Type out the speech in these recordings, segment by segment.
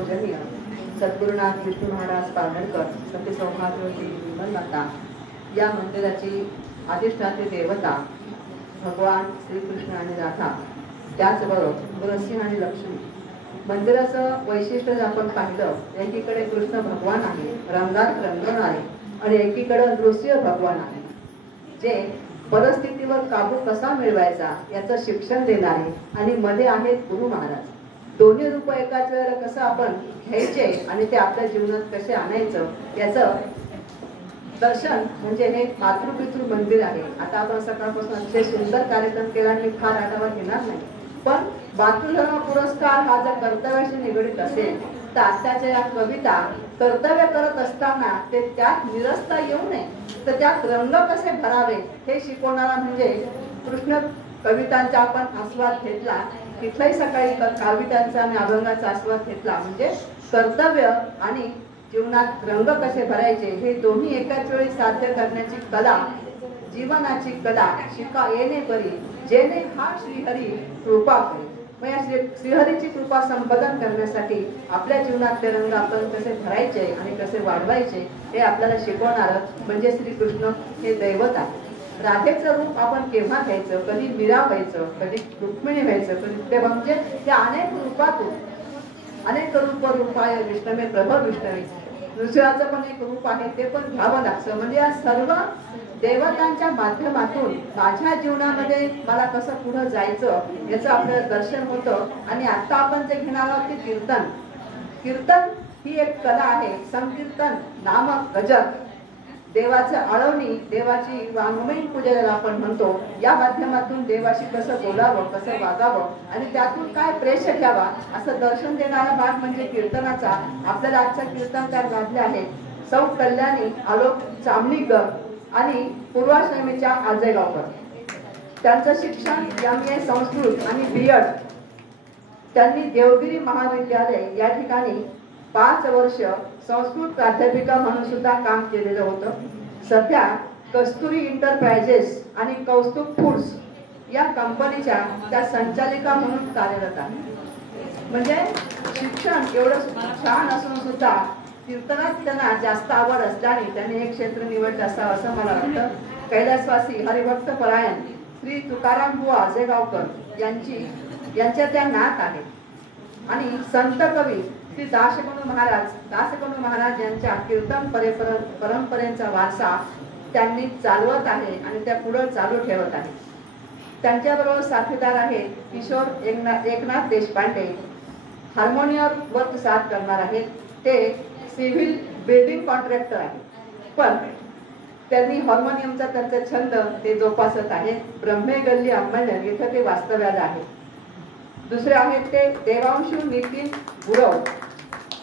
पूजनीय सद्गुरुनाथ विष्णू महाराज पारनेरकर सती सौभाग्यवती निर्मलमाता या मंदिराची अधिष्ठात्री देवता भगवान श्रीकृष्ण आणि राधा, त्याचबरोबर नरसिंह आणि लक्ष्मी. मंदिराचं वैशिष्ट्य जर आपण पाहिलं, एकीकडे कृष्ण भगवान आहे रंगात रंगवणारे आणि एकीकडे नृसिंह भगवान आहे जे परिस्थितीवर काबू कसा मिळवायचा याचं शिक्षण देणारे, आणि मध्ये आहेत गुरु महाराज. दोन्ही रूप एकाच वेळेला कसं आपण घ्यायचे आणि ते आपल्या जीवनात कसे आणायचं याचं दर्शन म्हणजे हे मातृपितृ मंदिर आहे. आता आपण सकाळपासून अतिशय सुंदर कार्यक्रम केला आणि फार आढावा घेणार नाही, पण मातृधर्म पुरस्कार हा जर कर्तव्याशी निगडीत असेल तर आताच्या या कविता कर्तव्य करत असताना ते त्यात निरसता येऊ नये, तर त्यात रंग कसे भरावे हे शिकवणारा म्हणजे कृष्ण कवितांचा आपण आस्वाद घेतला. तिथलाही सकाळी कवितांचा आणि अभंगाचा आस्वाद घेतला. म्हणजे कर्तव्य आणि जीवनात रंग कसे भरायचे हे दोन्ही एकाच वेळी साध्य करण्याची कला, जीवनाची कला शिका येणे करी जेणे हा श्रीहरी कृपा करी. मग या श्रीहरीची कृपा संपादन करण्यासाठी आपल्या जीवनातले रंग आपण कसे भरायचे आणि कसे वाढवायचे हे आपल्याला शिकवणार म्हणजे श्रीकृष्ण हे दैवत आहे. राधेचं रूप आपण केव्हा घ्यायचं, कधी मीरा व्हायचं, कधी रुक्मिणी व्हायचं, कधी ते म्हणजे त्या अनेक रूपातून अनेक रूपाय विष्णवे प्रभ विष्णवे नृसिंहाचं पण एक रूप आहे, ते पण घ्यावं लागतं. म्हणजे या सर्व देवतांच्या माध्यमातून माझ्या जीवनामध्ये मला कसं पुढे जायचं याचं आपल्याला दर्शन होतं. आणि आता आपण जे घेणार आहोत ते कीर्तन. कीर्तन ही एक कला आहे. संकीर्तन नामक गजर, देवाचं आळवणी, देवाची वाङ्मयीन पूजा ज्याला आपण म्हणतो, या माध्यमातून देवाशी कसं बोलावं, कसं वागावं आणि त्यातून काय प्रेश घ्यावा असं दर्शन देणारा भाग म्हणजे कीर्तनाचा. आपल्याला आजचा कीर्तनकार लाभले आहेत सौ कल्याणी आलोक चामणीकर आणि पूर्वाश्रमीच्या आजेगावकर. त्यांचं शिक्षण MA संस्कृत आणि BEd. त्यांनी देवगिरी महाविद्यालय या ठिकाणी 5 वर्ष संस्कृत प्राध्यापिका म्हणून सुद्धा काम केलेलं होतं. सध्या कस्तुरी एंटरप्राइजेस आणि कौस्तुभ फूड्स या कंपनीच्या त्या संचालिका म्हणून कार्यरत आहेत. म्हणजे शिक्षण एवढं छान असून सुद्धा कीर्तनात त्यांना जास्त आवड असल्याने त्यांनी एक क्षेत्र निवडलं असावं असं मला वाटतं. कैलासवासी हरिभक्त परायण श्री तुकाराम बुवा आजेगावकर यांच्या त्या नात आहेत. आणि संत कवी श्री दासगणू महाराज यांच्या कीर्तन परंपरेचा वारसा त्यांनी चालवत आहे आणि त्या पुढे चालू ठेवत आहे. त्यांच्याबरोबर साथीदार आहेत किशोर एकनाथ देशपांडे, हार्मोनियमवर साथ करणार आहेत. ते सिव्हिल बिल्डिंग कॉन्ट्रॅक्टर आहेत, पण त्यांनी हार्मोनियमचा त्यांचा छंद ते जोपासत आहेत. ब्रह्मे गल्ली अंमळनेर इथं ते वास्तव्याला आहेत. दुसरे आहेत ते देवांशू नितीन गुरव,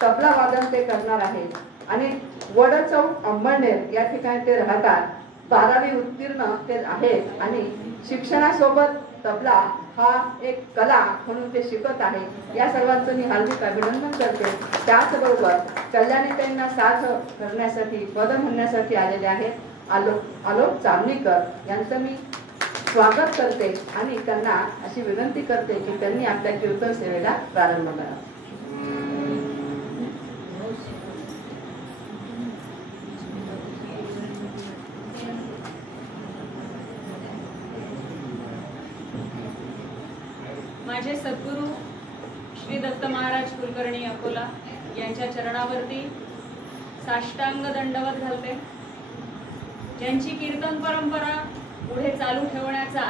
तबला वादन ते करणार आहेत. आणि वडचौक अंमळनेर या ठिकाणी ते राहतात. 12वी उत्तीर्ण ते आहेत आणि शिक्षणासोबत तबला हा एक कला म्हणून ते शिकत आहे. या सर्वांचं मी हार्दिक अभिनंदन करते. त्याचबरोबर कल्याणीताईंना साथ करण्यासाठी पद म्हणण्यासाठी आलेले आहेत आलोक चामणीकर यांचं मी स्वागत करते आणि त्यांना अशी विनंती करते की त्यांनी आपल्या कीर्तन सेवेला प्रारंभ करावा. माझे सद्गुरू श्री दत्त महाराज कुलकर्णी अकोला यांच्या चरणावरती साष्टांग दंडवत घालते. ज्यांची कीर्तन परंपरा पुढे चालू ठेवण्याचा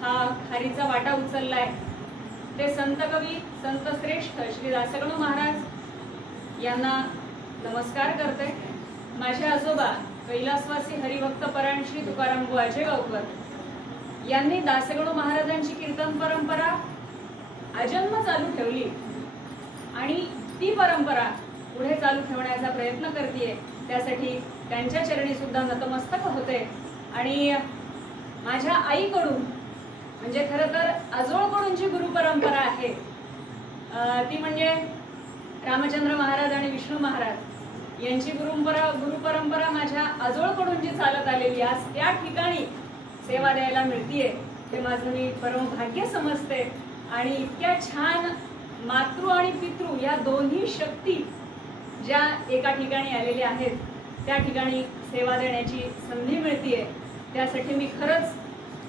हा खारीचा वाटा उचललाय ते संत कवी संत श्रेष्ठ श्री दासगणू महाराज यांना नमस्कार करते. माझे आजोबा कैलासवासी हरिभक्त परायण श्री तुकाराम बुवा आजेगावकर यांनी दासगणू महाराजांची कीर्तन परंपरा आजन्म चालू ठेवली आणि ती परंपरा पुढे चालू ठेवण्याचा प्रयत्न करते. त्यासाठी त्यांच्या चरणी सुद्धा नतमस्तक होते. आणि माझ्या आईकडून म्हणजे खरं तर आजोळकडून जी गुरु परंपरा आहे ती म्हणजे रामचंद्र महाराज आणि विष्णू महाराज यांची गुरु परंपरा माझ्या आजोळकडून जी चालत आलेली आज त्या ठिकाणी सेवा द्यायला मिळतीये ते माझं मी परम भाग्य समजते. आणि इतक्या छान मातृ आणि पितृ या दोन्ही शक्ती ज्या एका ठिकाणी आलेल्या आहेत त्या ठिकाणी सेवा देण्याची संधी मिळतीये. त्यासाठी मी खरंच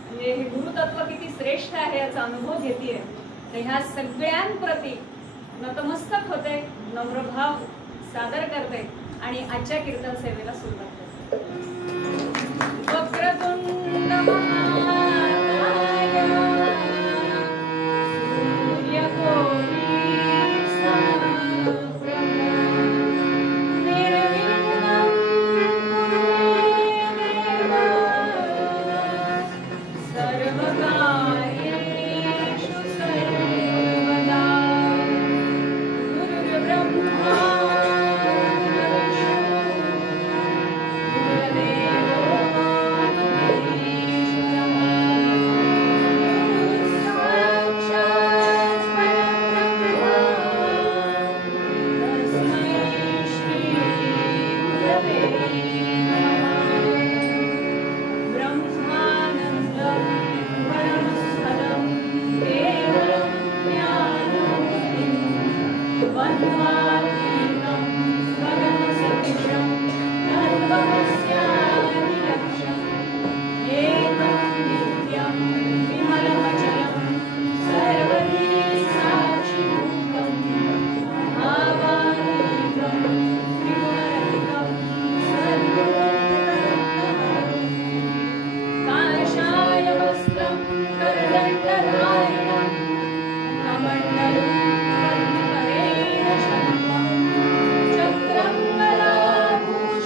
म्हणजे हे गुरुतत्व किती श्रेष्ठ आहे याचा अनुभव घेतेय. तर ह्या सगळ्यांप्रती नतमस्तक होते, नम्रभाव सादर करते आणि आजच्या कीर्तन सेवेला सुरुवात करते. वक्रतुंड महाकाय सूर्यकोटि समप्रभ निर्विघ्नं कुरु मे देव सर्वकार्येषु सर्वदा. गुरुर्ब्रह्मा चक्रं गदाभूषितभूषणं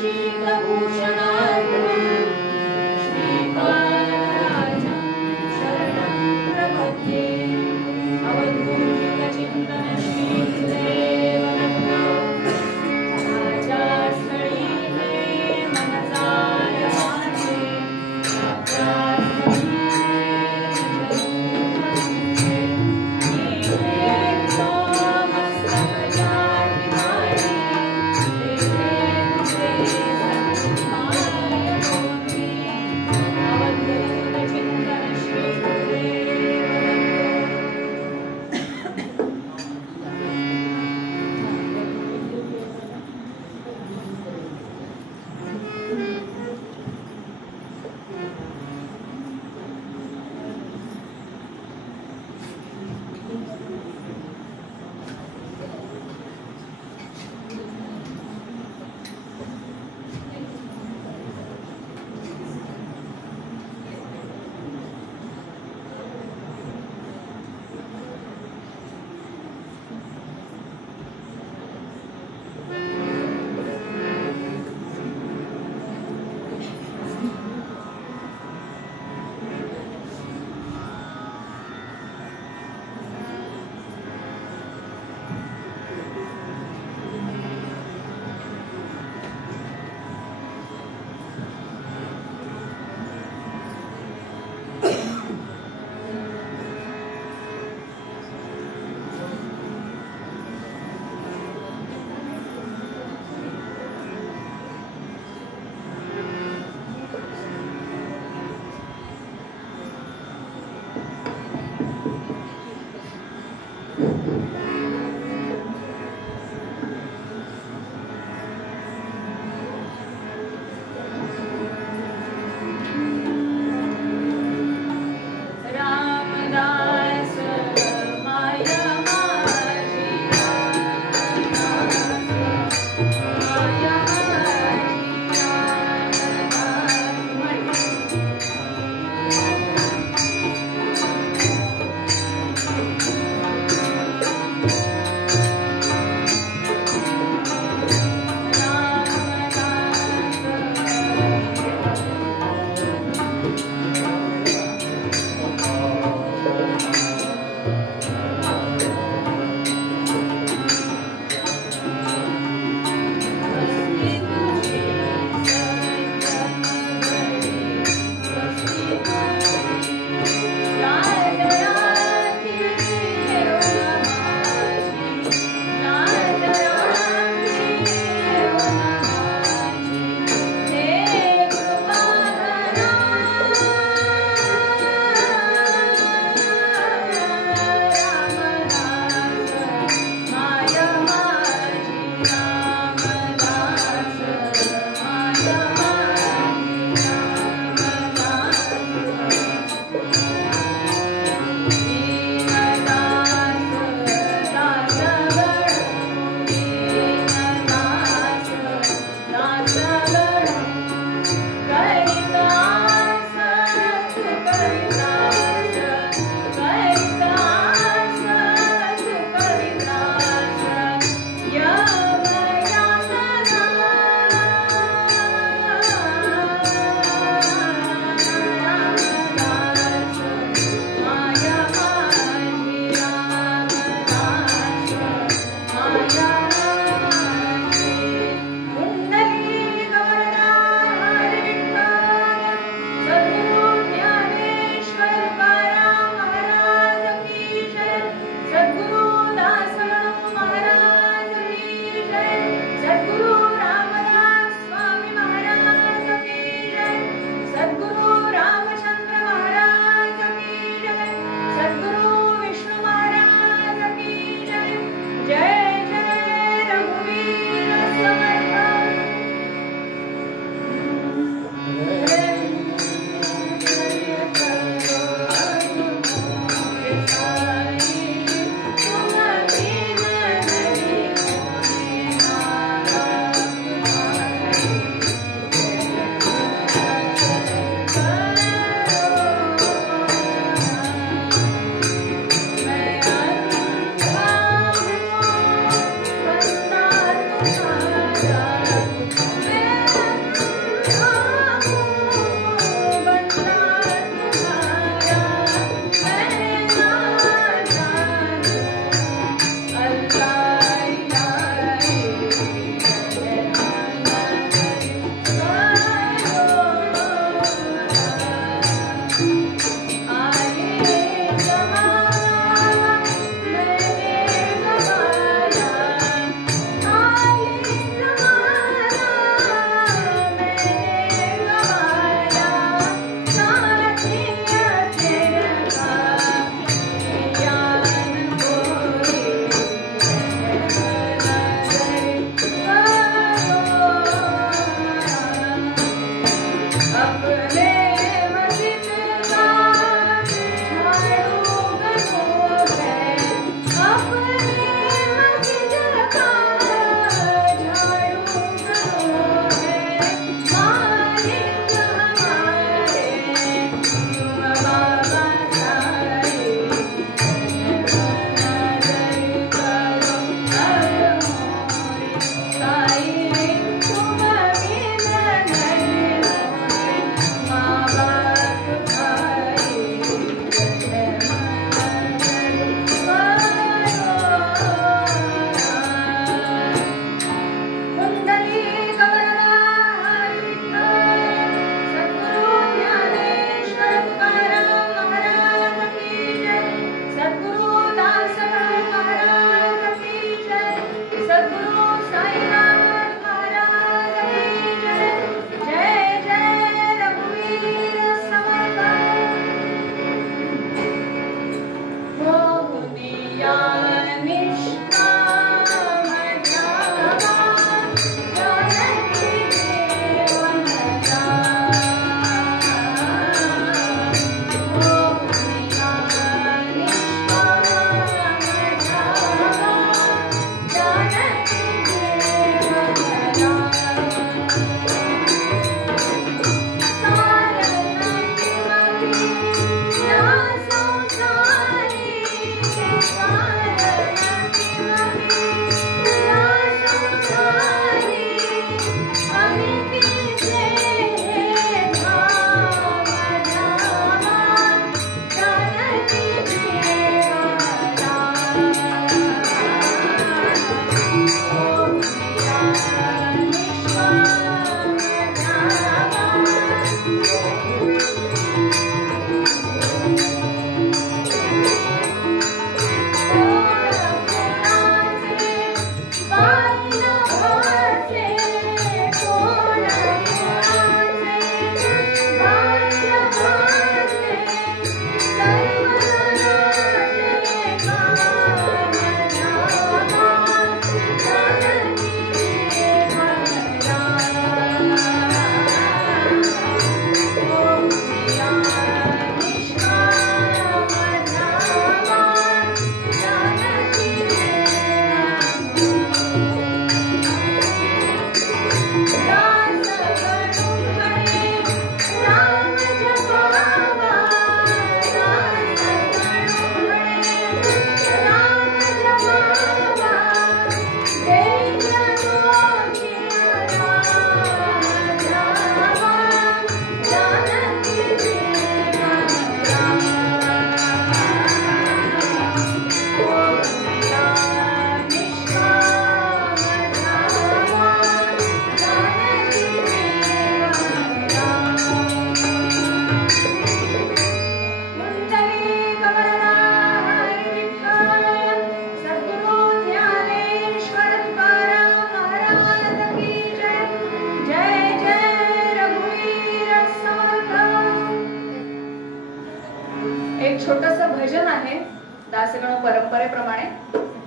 दासगण परंपरेप्रमाणे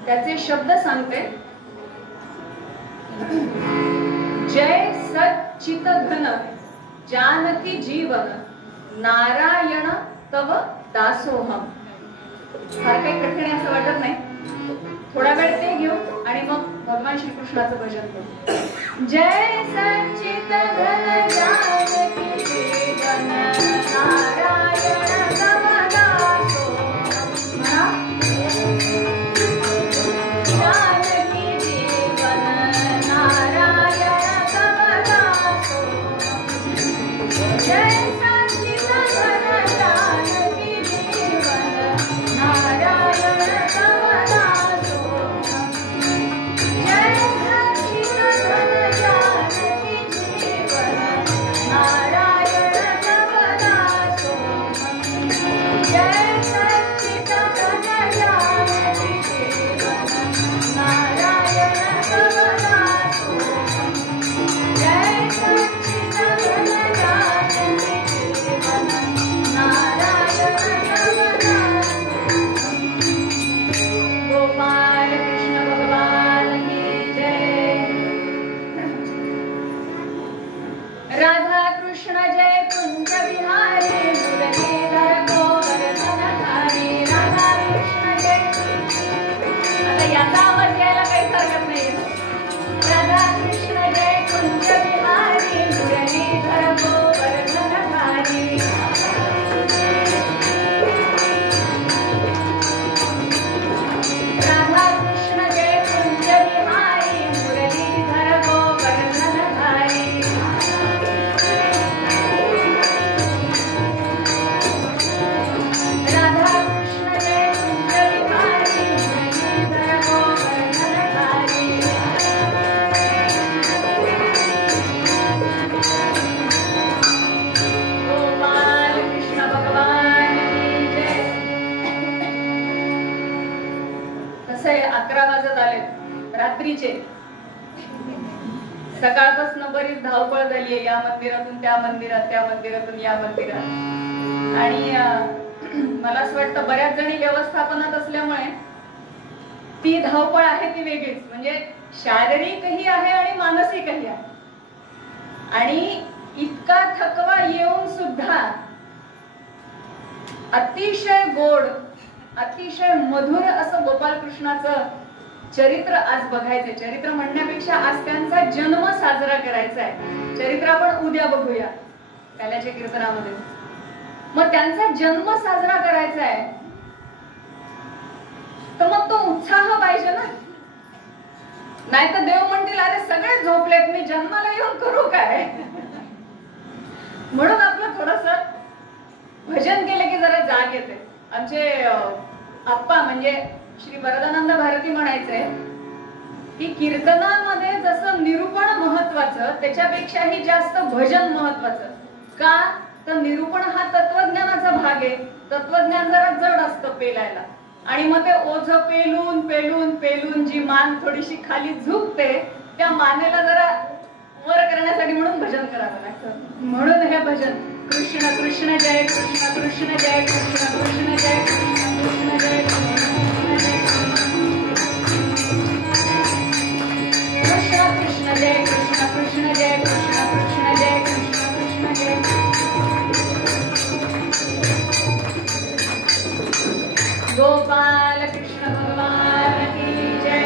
त्याचे शब्द सांगते. जय सच्चित घन जानकी जीवन नारायण तव दासोहम. फार काही कठीण आहे असं वाटत नाही. थोडा वेळ ते घेऊ आणि मग भगवान श्रीकृष्णाचं भजन करू. जय सच्चित घन जानकी जीवन नारायण तव दासोहम. जानकी जीवन नारायण तव दासोहम. जय सच्चित घन जानकी जीवन नारायण तव दासोहम. जय सच्चित घन जानकी जीवन नारायण तव दासोहम. जय सच्चित घन जानकी जीवन नारायण तव दासोहम. जय सच्चित घन जानकी जीवन नारायण तव दासोहम. गोपाल कृष्ण भगवान की जय. राधा कृष्ण जय कुंज बिहारी मुरलीधर गोवर्धनधारी. राधा कृष्ण जय. आता याचा आवाज यायला काहीच हरकत नाही. राधा कृष्ण जय कुंज बिहारी मुरलीधर गोवर्धनधारी. राधा कृष्ण जय कुंज बिहारी मुरलीधर गोवर्धनधारी. राधा कृष्ण जय कुंज बिहारी मुरलीधर गोवर्धनधारी. गोपाल कृष्ण भगवान की जय. कसं आहे, 11 वाजत आले रात्रीचे. सकाळपासून बरीच धावपळ झालीये. या मंदिरातून त्या मंदिरात, त्या मंदिरातून या मंदिरात. आणि मला असं वाटतं बऱ्याच जणी व्यवस्थापनात असल्यामुळे ती धावपळ आहे ती वेगळीच. म्हणजे शारीरिकही आहे आणि मानसिकही आहे. आणि इतका थकवा येऊन सुद्धा अतिशय गोड, अतिशय मधुर असं गोपालकृष्णाचं चरित्र आज बघायचंय. चरित्र म्हणण्यापेक्षा आज त्यांचा जन्म साजरा करायचा आहे. चरित्र आपण उद्या बघूया काल्याच्या कीर्तनामध्ये. मग त्यांचा जन्म साजरा करायचा आहे तर मग तो उत्साह पाहिजे ना. नाही तर देव म्हणतील अरे सगळे झोपलेत, मी जन्माला येऊन करू काय. म्हणून आपलं थोडस भजन केलं की जरा जाग येते. आमचे आप्पा म्हणजे श्री वरदानंद भारती म्हणायचे की कीर्तनामध्ये जसं निरूपण महत्वाचं त्याच्यापेक्षाही जास्त भजन महत्वाचं. का तर निरूपण हा तत्वज्ञानाचा भाग आहे. तत्वज्ञान जरा जड असतं पेलायला. आणि मग ते ओझ पेलून पेलून पेलून जी मान थोडीशी खाली झुकते त्या मानेला जरा वर करण्यासाठी म्हणून भजन करावं लागतं. म्हणून हे भजन कृष्ण कृष्ण जय कृष्ण कृष्ण जय कृष्ण कृष्ण जय कृष्ण कृष्ण जय कृष्ण कृष्ण जय कृष्ण कृष्ण जय कृष्ण कृष्ण जय कृष्ण कृष्ण जय. गोपाल कृष्ण भगवान की जय.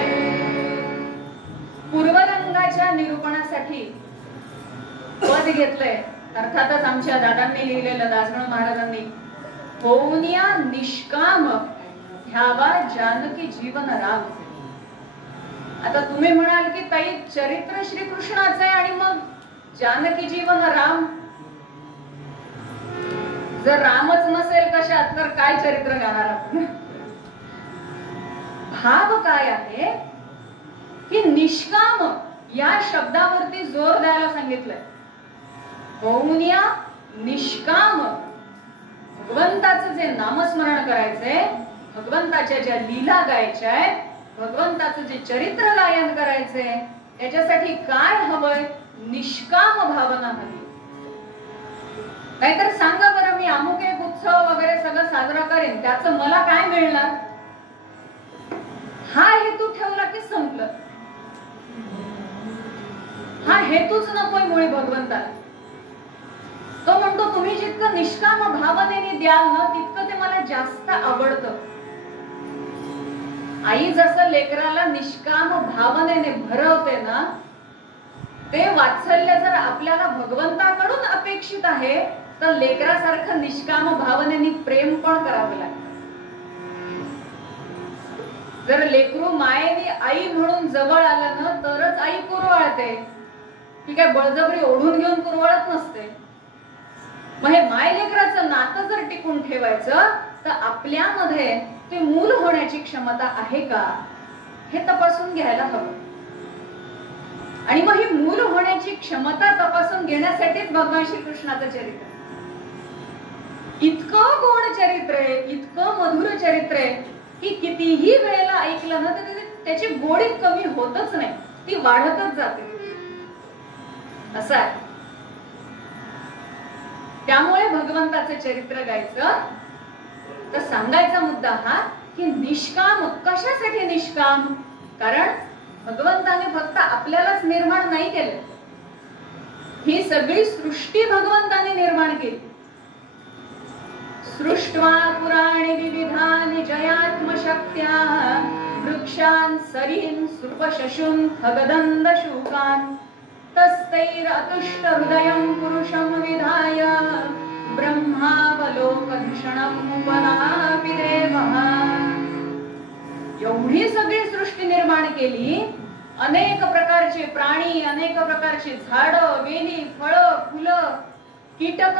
पूर्वरंगाच्या निरूपणासाठी पद घेतलंय. अर्थातच आमच्या दादांनी लिहिलेलं, दासगण महाराजांनी. होऊनिया निष्काम ह्यावा जानकी जीवन राम. आता तुम्ही म्हणाल की ताई चरित्र श्रीकृष्णाचं आहे आणि मग जानकी जीवन राम. जर रामच नसेल कशात तर काय चरित्र गाणार आपण. भाव काय आहे की निष्काम या शब्दावरती जोर द्यायला सांगितलंय. होऊनिया निष्काम भगवंताचं जे नामस्मरण करायचंय, भगवंताच्या ज्या लीला गायच्या आहेत, भगवंताचं जे चरित्र गायन करायचंय त्याच्यासाठी काय हवंय? निष्काम भावना हवी. नाहीतर सांगा बरं मी अमुक एक उत्सव वगैरे सगळं साजरा करेन त्याचं मला काय मिळणार? हा हेतू ठेवला की संपलं. हा हेतूच नकोय मुळी भगवंताला. तो म्हणतो तुम्ही जितकं निष्काम भावनेने द्याल ना तितकं ते मला जास्त आवडतं. आई जसं लेकराला निष्काम भावनेने भरवते ना, ते वात्सल्य जर आपल्याला भगवंताकडून अपेक्षित आहे तर लेकरासारखं निष्काम भावनेने प्रेम पण करावं लागतं. जर लेकरू मायेने आई म्हणून जवळ आलं ना तरच आई कुरवाळते. ती काय बळजबरी ओढून घेऊन कुरवाळत नसते. मग हे माय लेकराचं नातं जर टिकून ठेवायचं तर आपल्यामध्ये ते मूल होण्याची क्षमता आहे का हे तपासून घ्यायला हवं. आणि मग ही मूल होण्याची क्षमता तपासून घेण्यासाठीच भगवान श्रीकृष्णाचं चरित्र. इतकं गोड चरित्र आहे, इतकं मधुर चरित्र आहे की कितीही वेळेला ऐकलं ना तर त्याची गोडी कमी होतच नाही, ती वाढतच जाते. असं आहे. त्यामुळे भगवंताचं चरित्र गायचं तर सांगायचा मुद्दा हा की निष्काम. कशासाठी निष्काम? कारण भगवंताने फक्त आपल्यालाच निर्माण नाही केलं, ही सगळी सृष्टी भगवंताने निर्माण केली. सृष्ट्वा पुराणी विविधानि जयात्मशक्त्या वृक्षान् सरीन् सुर्पशशून् खगदन्द शूकान् तस्तैर अतुष्ट हृदयं पुरुषं विधाय ब्रह्मावलोकधिषणं उपनापि देवः. एवढी सगळी सृष्टी निर्माण केली. अनेक प्रकारचे प्राणी, अनेक प्रकारची झाडं, वेली, फळं, फुलं, कीटक,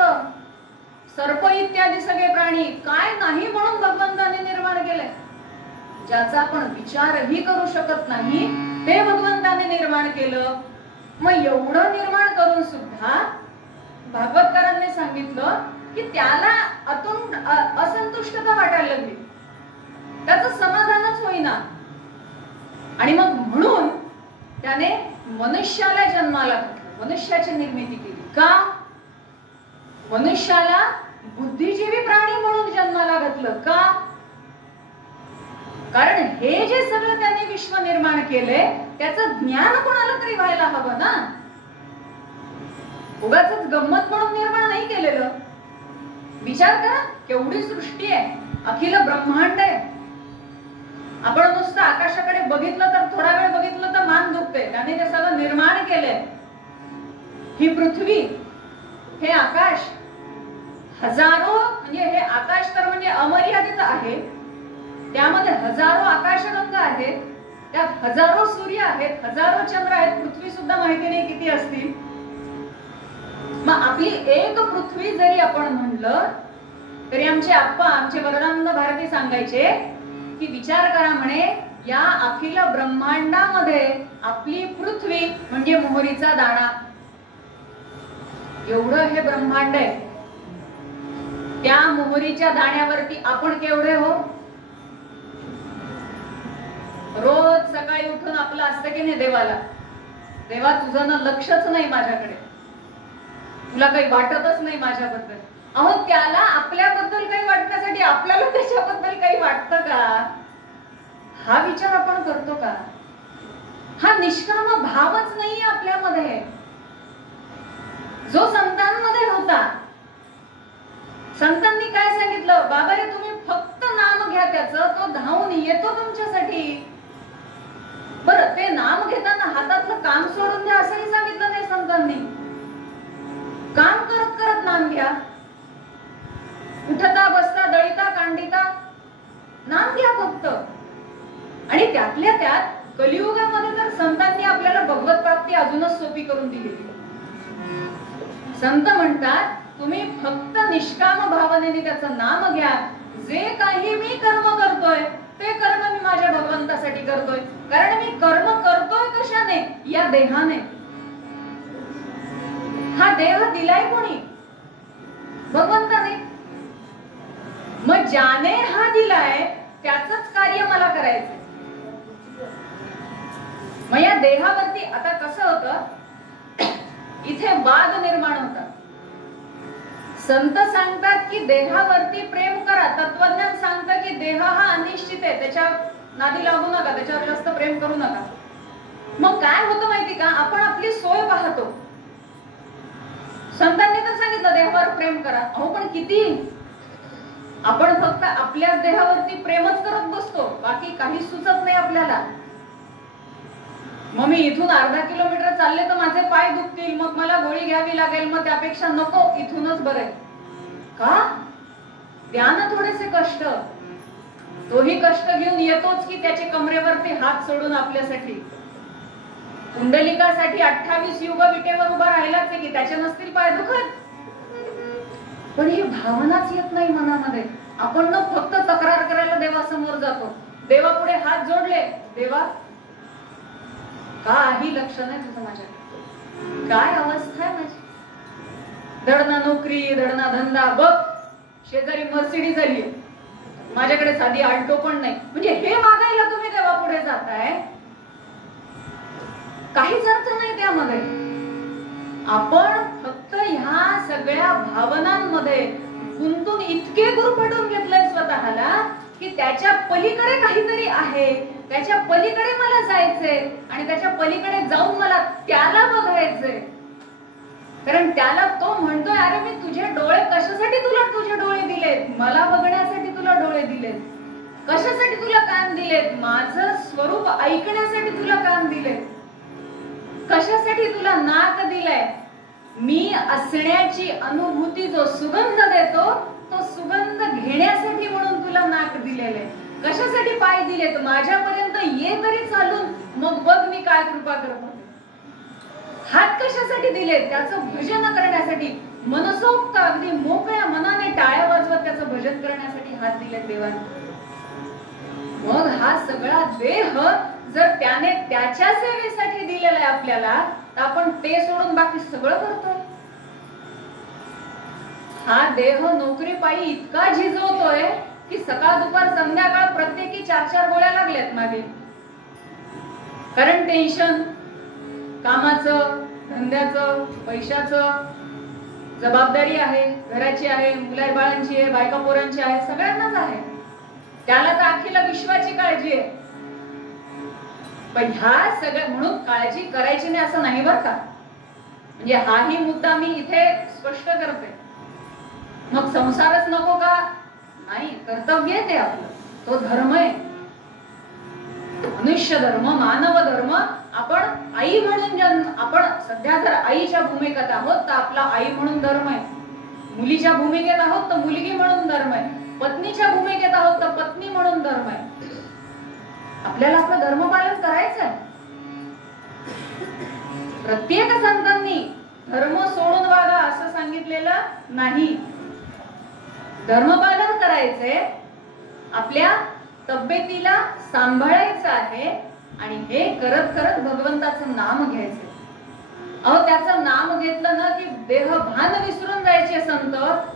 सर्प इत्यादी सगळे प्राणी काय नाही म्हणून भगवंताने निर्माण केलंय. ज्याचा आपण विचारही करू शकत नाही ते भगवंताने निर्माण केलं. मग एवढं निर्माण करून सुद्धा भागवतकारांनी सांगितलं की त्याला असंतुष्टता वाटायला लागली, त्याचं समाधानच होईना. आणि मग म्हणून त्याने मनुष्याला जन्माला घातलं, मनुष्याची निर्मिती केली. का? मनुष्याला बुद्धिजीवी प्राणी म्हणून जन्माला घातलं. का? कारण हे जे सगळं त्याने विश्व निर्माण केले त्याचं ज्ञान कोणाला तरी व्हायला हवं ना. उगाचच गंमत म्हणून निर्माण नाही केलेलं. विचार करा, केवढी सृष्टी आहे, अखिल ब्रह्मांड आहे. आपण नुसतं आकाशाकडे बघितलं तर थोडा वेळ बघितलं तर मान दुखते. त्याने ते सगळं निर्माण केलंय. ही पृथ्वी, हे आकाश, हजारो, म्हणजे हे आकाश तर म्हणजे अमर्यादित आहे, त्यामध्ये हजारो आकाशगंगा आहेत, त्यात हजारो सूर्य आहेत, हजारो चंद्र आहेत, पृथ्वी सुद्धा माहिती नाही किती असतील. मग आपली एक पृथ्वी जरी आपण म्हणलं तरी आमचे आप्पा, आमचे वरदानंद भारती सांगायचे की विचार करा म्हणे, या अखिल ब्रह्मांडामध्ये आपली पृथ्वी म्हणजे मोहरीचा दाणा. एवढं हे ब्रह्मांड आहे. त्या मोहरीच्या दाण्यावरती आपण केवढे हो. रोज सकाळी उठून आपलं असतं की नाही देवाला, देवा तुझं ना लक्षच नाही माझ्याकडे, तुला काही वाटतच नाही माझ्याबद्दल. अहो, त्याला आपल्याबद्दल काही वाटण्यासाठी आपल्याला त्याच्याबद्दल काही वाटतं का? हा विचार आपण करतो का? हा निष्काम भावच नाहीये आपल्यामध्ये, जो संतांमध्ये होता. संतांनी काय सांगितलं? बाबा रे, तुम्ही फक्त नाम घ्या त्याचं, तो धावून येतो तुमच्यासाठी. बरं, ते नाम घेताना हातातलं काम सोडून द्या असंही सांगितलं नाही संतांनी. काम करत करत नाम घ्या. उठता बसता दळीता कांडिता नाम घ्या फक्त. आणि त्यातल्या त्यात कलियुगामध्ये तर संतांनी आपल्याला भगवत प्राप्ती अजूनच सोपी करून दिलेली. संत म्हणतात तुम्ही फक्त निष्काम भावनेने त्याचं नाम घ्या. जे काही मी कर्म करतोय ते कर्म मी माझ्या भगवंतासाठी करतोय. कारण मी कर्म करतोय कशाने? या देहाने. हा देह दिलाय कोणी? भगवंताने. मग ज्याने हा दिलाय त्याचंच कार्य मला करायचंय. मग या देहावरती आता कसं होतं, इथे वाद निर्माण होतात. संत सांगतात की देहावरती प्रेम करा, तत्वज्ञान सांगतं की देह हा अनिश्चित आहे, त्याच्या नादी लागू नका, त्याच्यावर जास्त प्रेम करू नका. मग काय होतं माहिती का, आपण आपली सोय पाहतो. संतांनी तर सांगितलं देहावर प्रेम करा. अहो पण किती, आपण फक्त आपल्याच देहावरती प्रेमच करत बसतो, बाकी काही सुचत नाही आपल्याला. मग मी इथून अर्धा किलोमीटर चालले तर माझे पाय दुखतील, मग मला गोळी घ्यावी लागेल, मग त्यापेक्षा नको, इथूनच बरं. का द्या ना थोडेसे कष्ट. तोही कष्ट घेऊन येतोच की त्याचे कमरेवरती हात सोडून आपल्यासाठी. कुंडलिकासाठी 28 युग विटेवर उभा राहिलाच आहे की त्याचे नसतील पाय दुखत. पण ही भावनाच येत नाही मनामध्ये. आपण न फक्त तक्रार करायला देवासमोर जातो, देवापुढे हात जोडले, देवा काही लक्ष नाही तुझं माझ्याकडे, काय अवस्था आहे माझी. धडना नोकरी, धडना धंदा, बघ शेजारी मर्सिडीज आली, माझ्याकडे साधी आल्टो पण नाही. म्हणजे हे मागायला तुम्ही देवापुढे जाताय, काहीच अर्थ नाही त्यामध्ये. आपण फक्त ह्या सगळ्या भावनांमध्ये गुंतून इतके गुरफटून घेतलंय स्वतःला की त्याच्या पलीकडे काहीतरी आहे, त्याच्या पलीकडे मला जायचंय आणि त्याच्या पलीकडे जाऊन मला त्याला बघायचंय. कारण त्याला तो म्हणतोय, अरे मी तुझे डोळे कशासाठी तुला तुझे डोळे दिलेत, मला बघण्यासाठी तुला डोळे दिलेत, कशासाठी तुला कान दिलेत, माझं स्वरूप ऐकण्यासाठी तुला कान दिलेत, कशासाठी तुला नाक दिलंय, मी असण्याची अनुभूती जो सुगंध देतो तो सुगंध घेण्यासाठी म्हणून तुला नाक दिलेले, कशासाठी पाय दिलेत, माझ्यापर्यंत ये तरी चालून, मग बघ मी काय कृपा करतो. हात कशासाठी दिलेत, त्याचं भजन करण्यासाठी, मनसोक्त अगदी मोकळ्या मनाने टाळ्या वाजवत त्याचं भजन करण्यासाठी हात दिलेत देवाने. मग हा सगळा देह जर त्याने त्याच्या सेवेसाठी दिलेला आहे आपल्याला, तर आपण ते सोडून बाकी सगळं करतोय. हा देह नोकरी पायी इतका झिजवतोय की सकाळ दुपार संध्याकाळ प्रत्येकी 4-4 गोळ्या लागल्यात मागे. कारण टेन्शन, कामाचं, धंद्याचं, पैशाचं, जबाबदारी आहे, घराची आहे, मुला बाळांची आहे, बायका पोरांची आहे, सगळ्यांनाच आहे. त्याला तर अखिल विश्वाची काळजी आहे. पण ह्या सगळ्या म्हणून काळजी करायची नाही असं नाही बरं का. म्हणजे हाही मुद्दा मी इथे स्पष्ट करते. मग संसारच नको का, नाही, कर्तव्य आहे ते आपलं, तो धर्म आहे, मनुष्य धर्म, मानव धर्म. आपण आई म्हणून आपण सध्या जर आईच्या भूमिकेत आहोत तर आपला आई म्हणून धर्म आहे, मुलीच्या भूमिकेत आहोत तर मुलगी म्हणून धर्म आहे, पत्नीच्या भूमिकेत आहोत तर पत्नी म्हणून धर्म आहे. आपल्याला आपलं धर्मपालन करायचंय. प्रत्येक संतांनी धर्म सोडून वागा असं सांगितलेलं नाही. धर्मपालन करायचंय, आपल्या तब्येतीला सांभाळायचं आहे आणि हे करत करत भगवंताचं नाम घ्यायचं. अहो त्याचं नाम घेतलं ना की देह भान विसरून जायचे संत.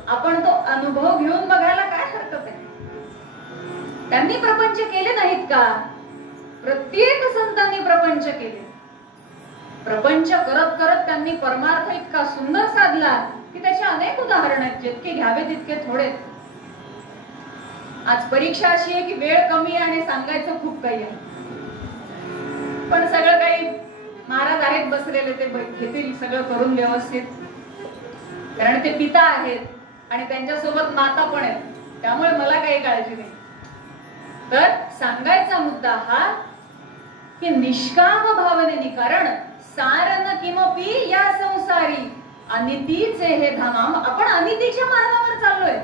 आपण तो अनुभव घेऊन बघायला काय हरकत आहे. त्यांनी प्रपंच केले नाहीत का, प्रत्येक संतांनी प्रपंच केले. प्रपंच करत करत त्यांनी परमार्थ इतका सुंदर साधला की त्याचे अनेक उदाहरण आहेत, जितके घ्यावे तितके थोडे. आज परीक्षा अशी आहे की वेळ कमी आहे आणि सांगायचं खूप काही आहे. पण सगळं काही महाराज आहेत बसलेले, ते घेतील सगळं करून व्यवस्थित. कारण ते पिता आहेत आणि त्यांच्यासोबत माता पण आहेत, त्यामुळे मला काही काळजी नाही. तर सांगायचा मुद्दा हा की निष्काम भावनेने, कारण सारन किमपि या संसारी अनितीचे हे धाम. आपण अनितीच्या मार्गावर चाललोय.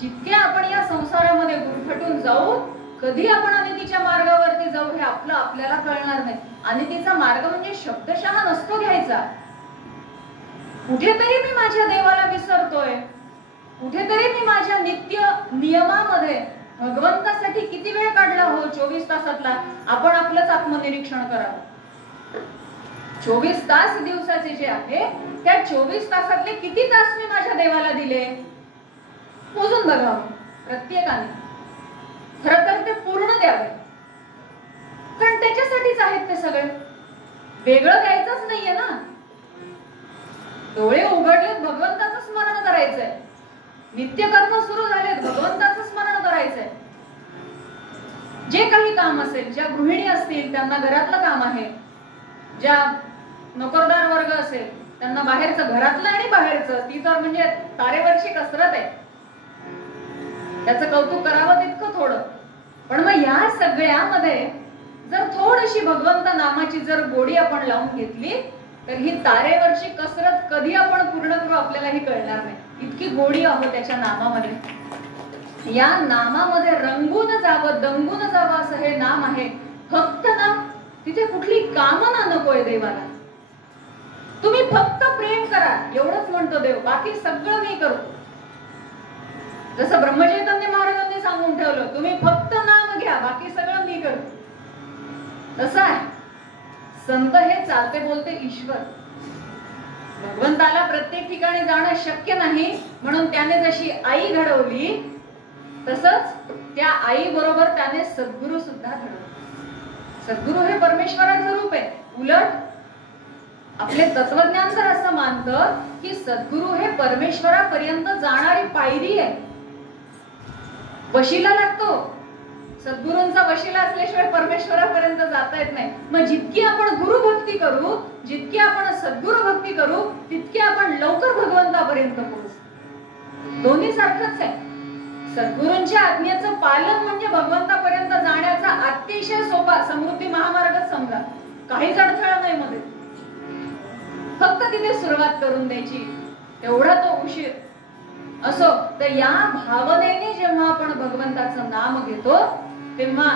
जितके आपण या संसारामध्ये गुरफटून जाऊ, कधी आपण अनितीच्या मार्गावरती जाऊ हे आपल्याला कळणार नाही. अनितीचा मार्ग म्हणजे शब्दशः नसतो घ्यायचा. कुठेतरी मी माझ्या देवाला विसरतोय, कुठेतरी मी माझ्या नित्य नियमामध्ये भगवंतासाठी किती वेळ काढला हो 24 तासातला. आपण आपलंच आत्मनिरीक्षण करावं. 24 तास दिवसाचे जे आहे त्या 24 तासातले किती तास मी माझ्या देवाला दिले मोजून बघावं प्रत्येकाने. खरं तर ते पूर्ण द्यावे, कारण त्याच्यासाठीच आहेत ते सगळे. वेगळं द्यायचंच नाहीये ना. डोळे उघडलेत, भगवंताचं स्मरण करायचंय. नित्यकर्म सुरू झालेत, भगवंताचं स्मरण करायचंय. जे काही काम असेल, ज्या गृहिणी असतील त्यांना घरातलं काम आहे, ज्या नोकरदार वर्ग असेल त्यांना बाहेरचं, घरातलं आणि बाहेरचं, ती तर म्हणजे तारेवरची कसरत आहे. त्याचं कौतुक करावं तितकं थोडं. पण मग या सगळ्यामध्ये जर थोडीशी भगवंत नामाची जर गोडी आपण लावून घेतली तर ही तारेवरची कसरत कधी आपण पूर्ण करू आपल्यालाही कळणार नाही. इतकी गोडी आहे त्याच्या नामामध्ये. या नामामध्ये रंगून जावं, दंगून जावं असं हे नाम आहे. फक्त ना तिथे कुठली कामना नकोय देवाला. तुम्ही फक्त प्रेम करा एवढंच म्हणतो देव, बाकी सगळं मी करतो. जसं ब्रह्मचैतन्य महाराजांनी सांगून ठेवलं, तुम्ही फक्त नाम घ्या बाकी सगळं मी करतो. तसं आहे. संत हे चालते बोलते ईश्वर. भगवंताला प्रत्येक ठिकाणी जाणं शक्य नाही, म्हणून त्याने जशी आई घडवली तसंच त्या आई बरोबर त्याने सद्गुरु सुद्धा घडवले. सद्गुरु हे परमेश्वराचं रूप आहे. उलट आपले तत्वज्ञान तर असं मानतं की सद्गुरु हे परमेश्वरापर्यंत जाणारी पायरी आहे. वशिला लागतो. सद्गुरूंचा वशिला असल्याशिवाय परमेश्वरापर्यंत जाता येत नाही. मग जितकी आपण गुरु भक्ती करू, जितकी आपण सद्गुरु भक्ती करू, तितकी आपण लवकर भगवंतापर्यंत पोहोचू. दोन्ही सारखंच आहे. सद्गुरूंच्या आज्ञेचं पालन म्हणजे भगवंतापर्यंत जाण्याचा अतिशय सोपा समृद्धी महामार्गच समजा. काहीच अडथळा नाही मध्ये. फक्त तिथे सुरुवात करून द्यायची, तेवढा तो उशीर असो. तर या भावनेने जेव्हा आपण भगवंताचं नाम घेतो तेव्हा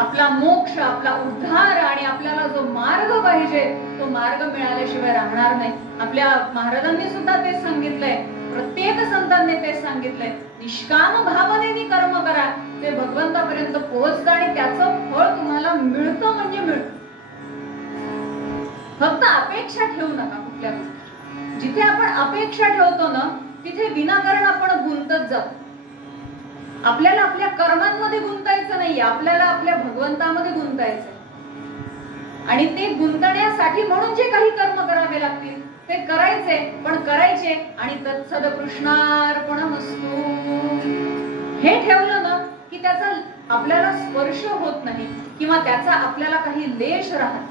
आपला मोक्ष, आपला उद्धार आणि आपल्याला जो मार्ग पाहिजे तो मार्ग मिळाल्याशिवाय राहणार नाही. आपल्या महाराजांनी सुद्धा तेच सांगितलंय, प्रत्येक संतांनी तेच सांगितलंय, निष्काम भावनेने कर्म करा, ते भगवंतापर्यंत पोहोचतं आणि त्याचं फळ तुम्हाला मिळतं म्हणजे मिळतं. फक्त अपेक्षा ठेवू नका कुठल्या गोष्टी. जिथे आपण अपेक्षा ठेवतो ना तिथे विनाकारण आपण गुंतत जातो. आपल्याला आपल्या कर्मांमध्ये गुंतायचं नाहीये, आपल्याला आपल्या भगवंतामध्ये गुंतायचंय. आणि ते गुंतण्यासाठी म्हणून जे काही कर्म करावे लागतील ते करायचे, पण करायचे आणि तत्सद कृष्णार्पणमस्तु हे ठेवलं ना की त्याचा आपल्याला स्पर्श होत नाही किंवा त्याचा आपल्याला काही लेश राहत.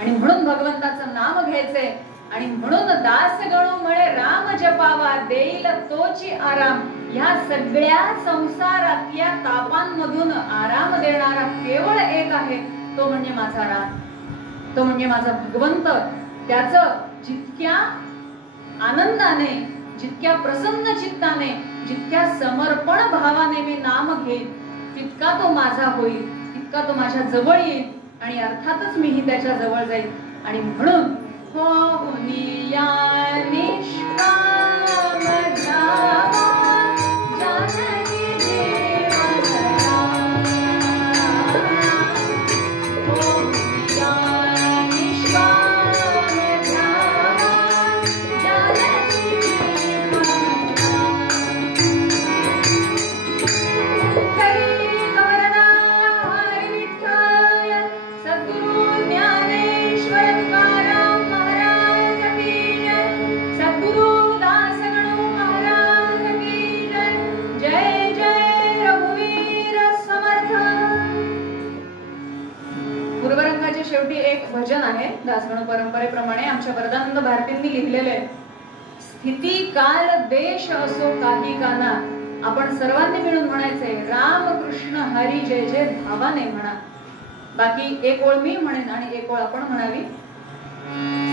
आणि म्हणून भगवंताचं नाम घ्यायचंय. आणि म्हणून दास गणू मळे राम जपावा, देईल तोची आराम. ह्या सगळ्या संसारातल्या तापांमधून आराम देणारा केवळ एक आहे, तो म्हणजे माझा राम, तो म्हणजे माझा भगवंत. त्याचं जितक्या आनंदाने, जितक्या प्रसन्न चित्ताने, जितक्या समर्पण भावाने मी नाम घेईन तितका तो माझा होईल, तितका तो माझ्या जवळ येईल आणि अर्थातच मीही त्याच्या जवळ जाईल. आणि म्हणून होनी या निष्काम धावा, जानकी देवधरा. होनी या निष्काम धावा, जानकी देवधरा. हरी गौरना हरी विठ्ठल सद्गुरु ज्ञानेश्वर तुकाराम महाराज की जय. सद्गुरु दास गणू महाराज की जय. जय जय रघुवीर समर्थ. पूर्वरंगाच्या शेवटी एक भजन आहे दासगणू परंपरेप्रमाणे आमच्या वरदानंद भारतींनी लिहिलेले आहे. स्थिती काल देश असो काही काना, आपण सर्वांनी मिळून म्हणायचंय राम कृष्ण हरी जय जय भावाने म्हणा. बाकी एक ओळ मी म्हणेन आणि एक ओळ आपण म्हणावी.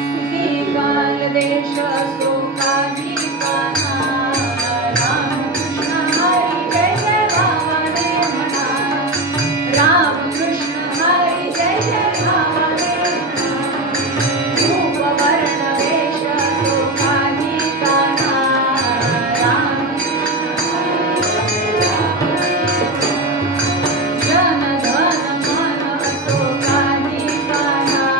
स्थिती काल देश असो काही काना, राम कृष्ण हरी जय जय भावाने म्हणा. राम कृष्ण हरी जय जय भावाने म्हणा. रूप वर्ण वेश असो काही काना, राम जन धन मन असो काही काना.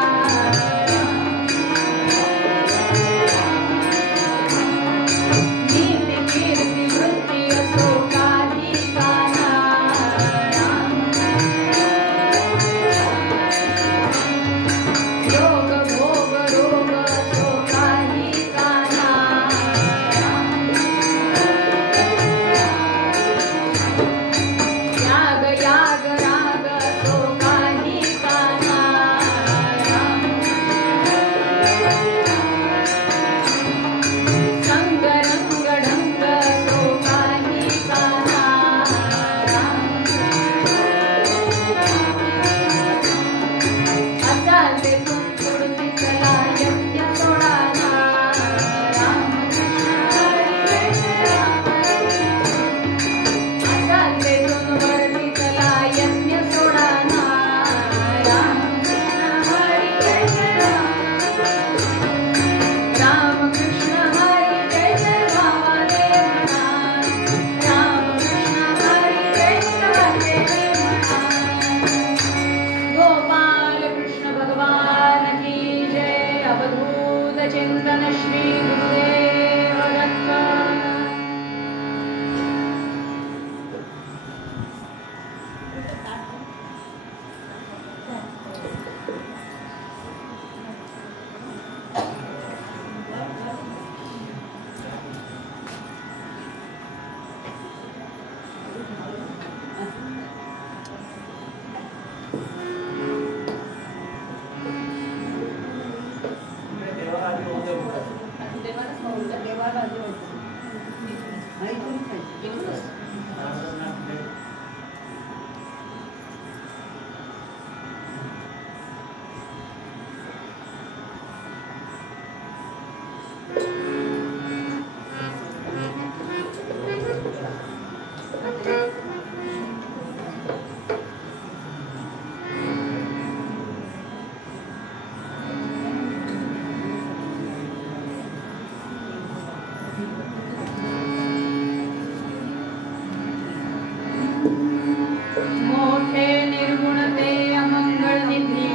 मोठे निर्गुणते अमंगळ निधी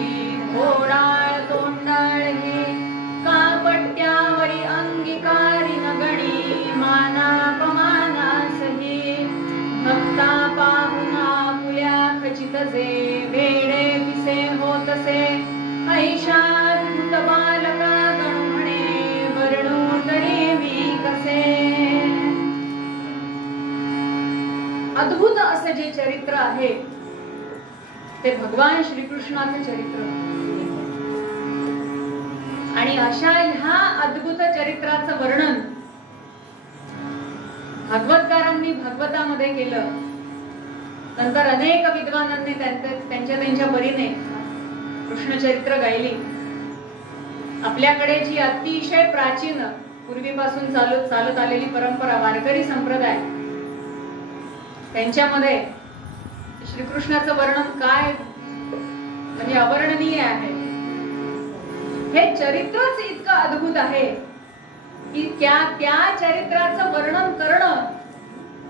घोडाळ तोंडाळ हे कापट्यावरी अंगीकारी नगणी मानापमानासही भक्ता पाहुना पुल्या खचित जे वेडे पिसे होतसे ऐशाद्भुत बालका गणू म्हणे वर्णू तरी मी कसे. अद्भुत असे जे चरित्र आहे ते भगवान श्रीकृष्णाचे चरित्र आणि अशा ह्या अद्भुत चरित्राचं वर्णन भागवतकारांनी भागवतामध्ये केलं. नंतर अनेक विद्वानांनी त्यांच्या परीने कृष्ण चरित्र गायली. आपल्याकडे जी अतिशय प्राचीन पूर्वीपासून चालत आलेली परंपरा वारकरी संप्रदाय त्यांच्यामध्ये श्रीकृष्णाचं वर्णन काय म्हणजे अवर्णनीय आहे. हे चरित्रच इतकं अद्भुत आहे की त्या चरित्राचं वर्णन करणं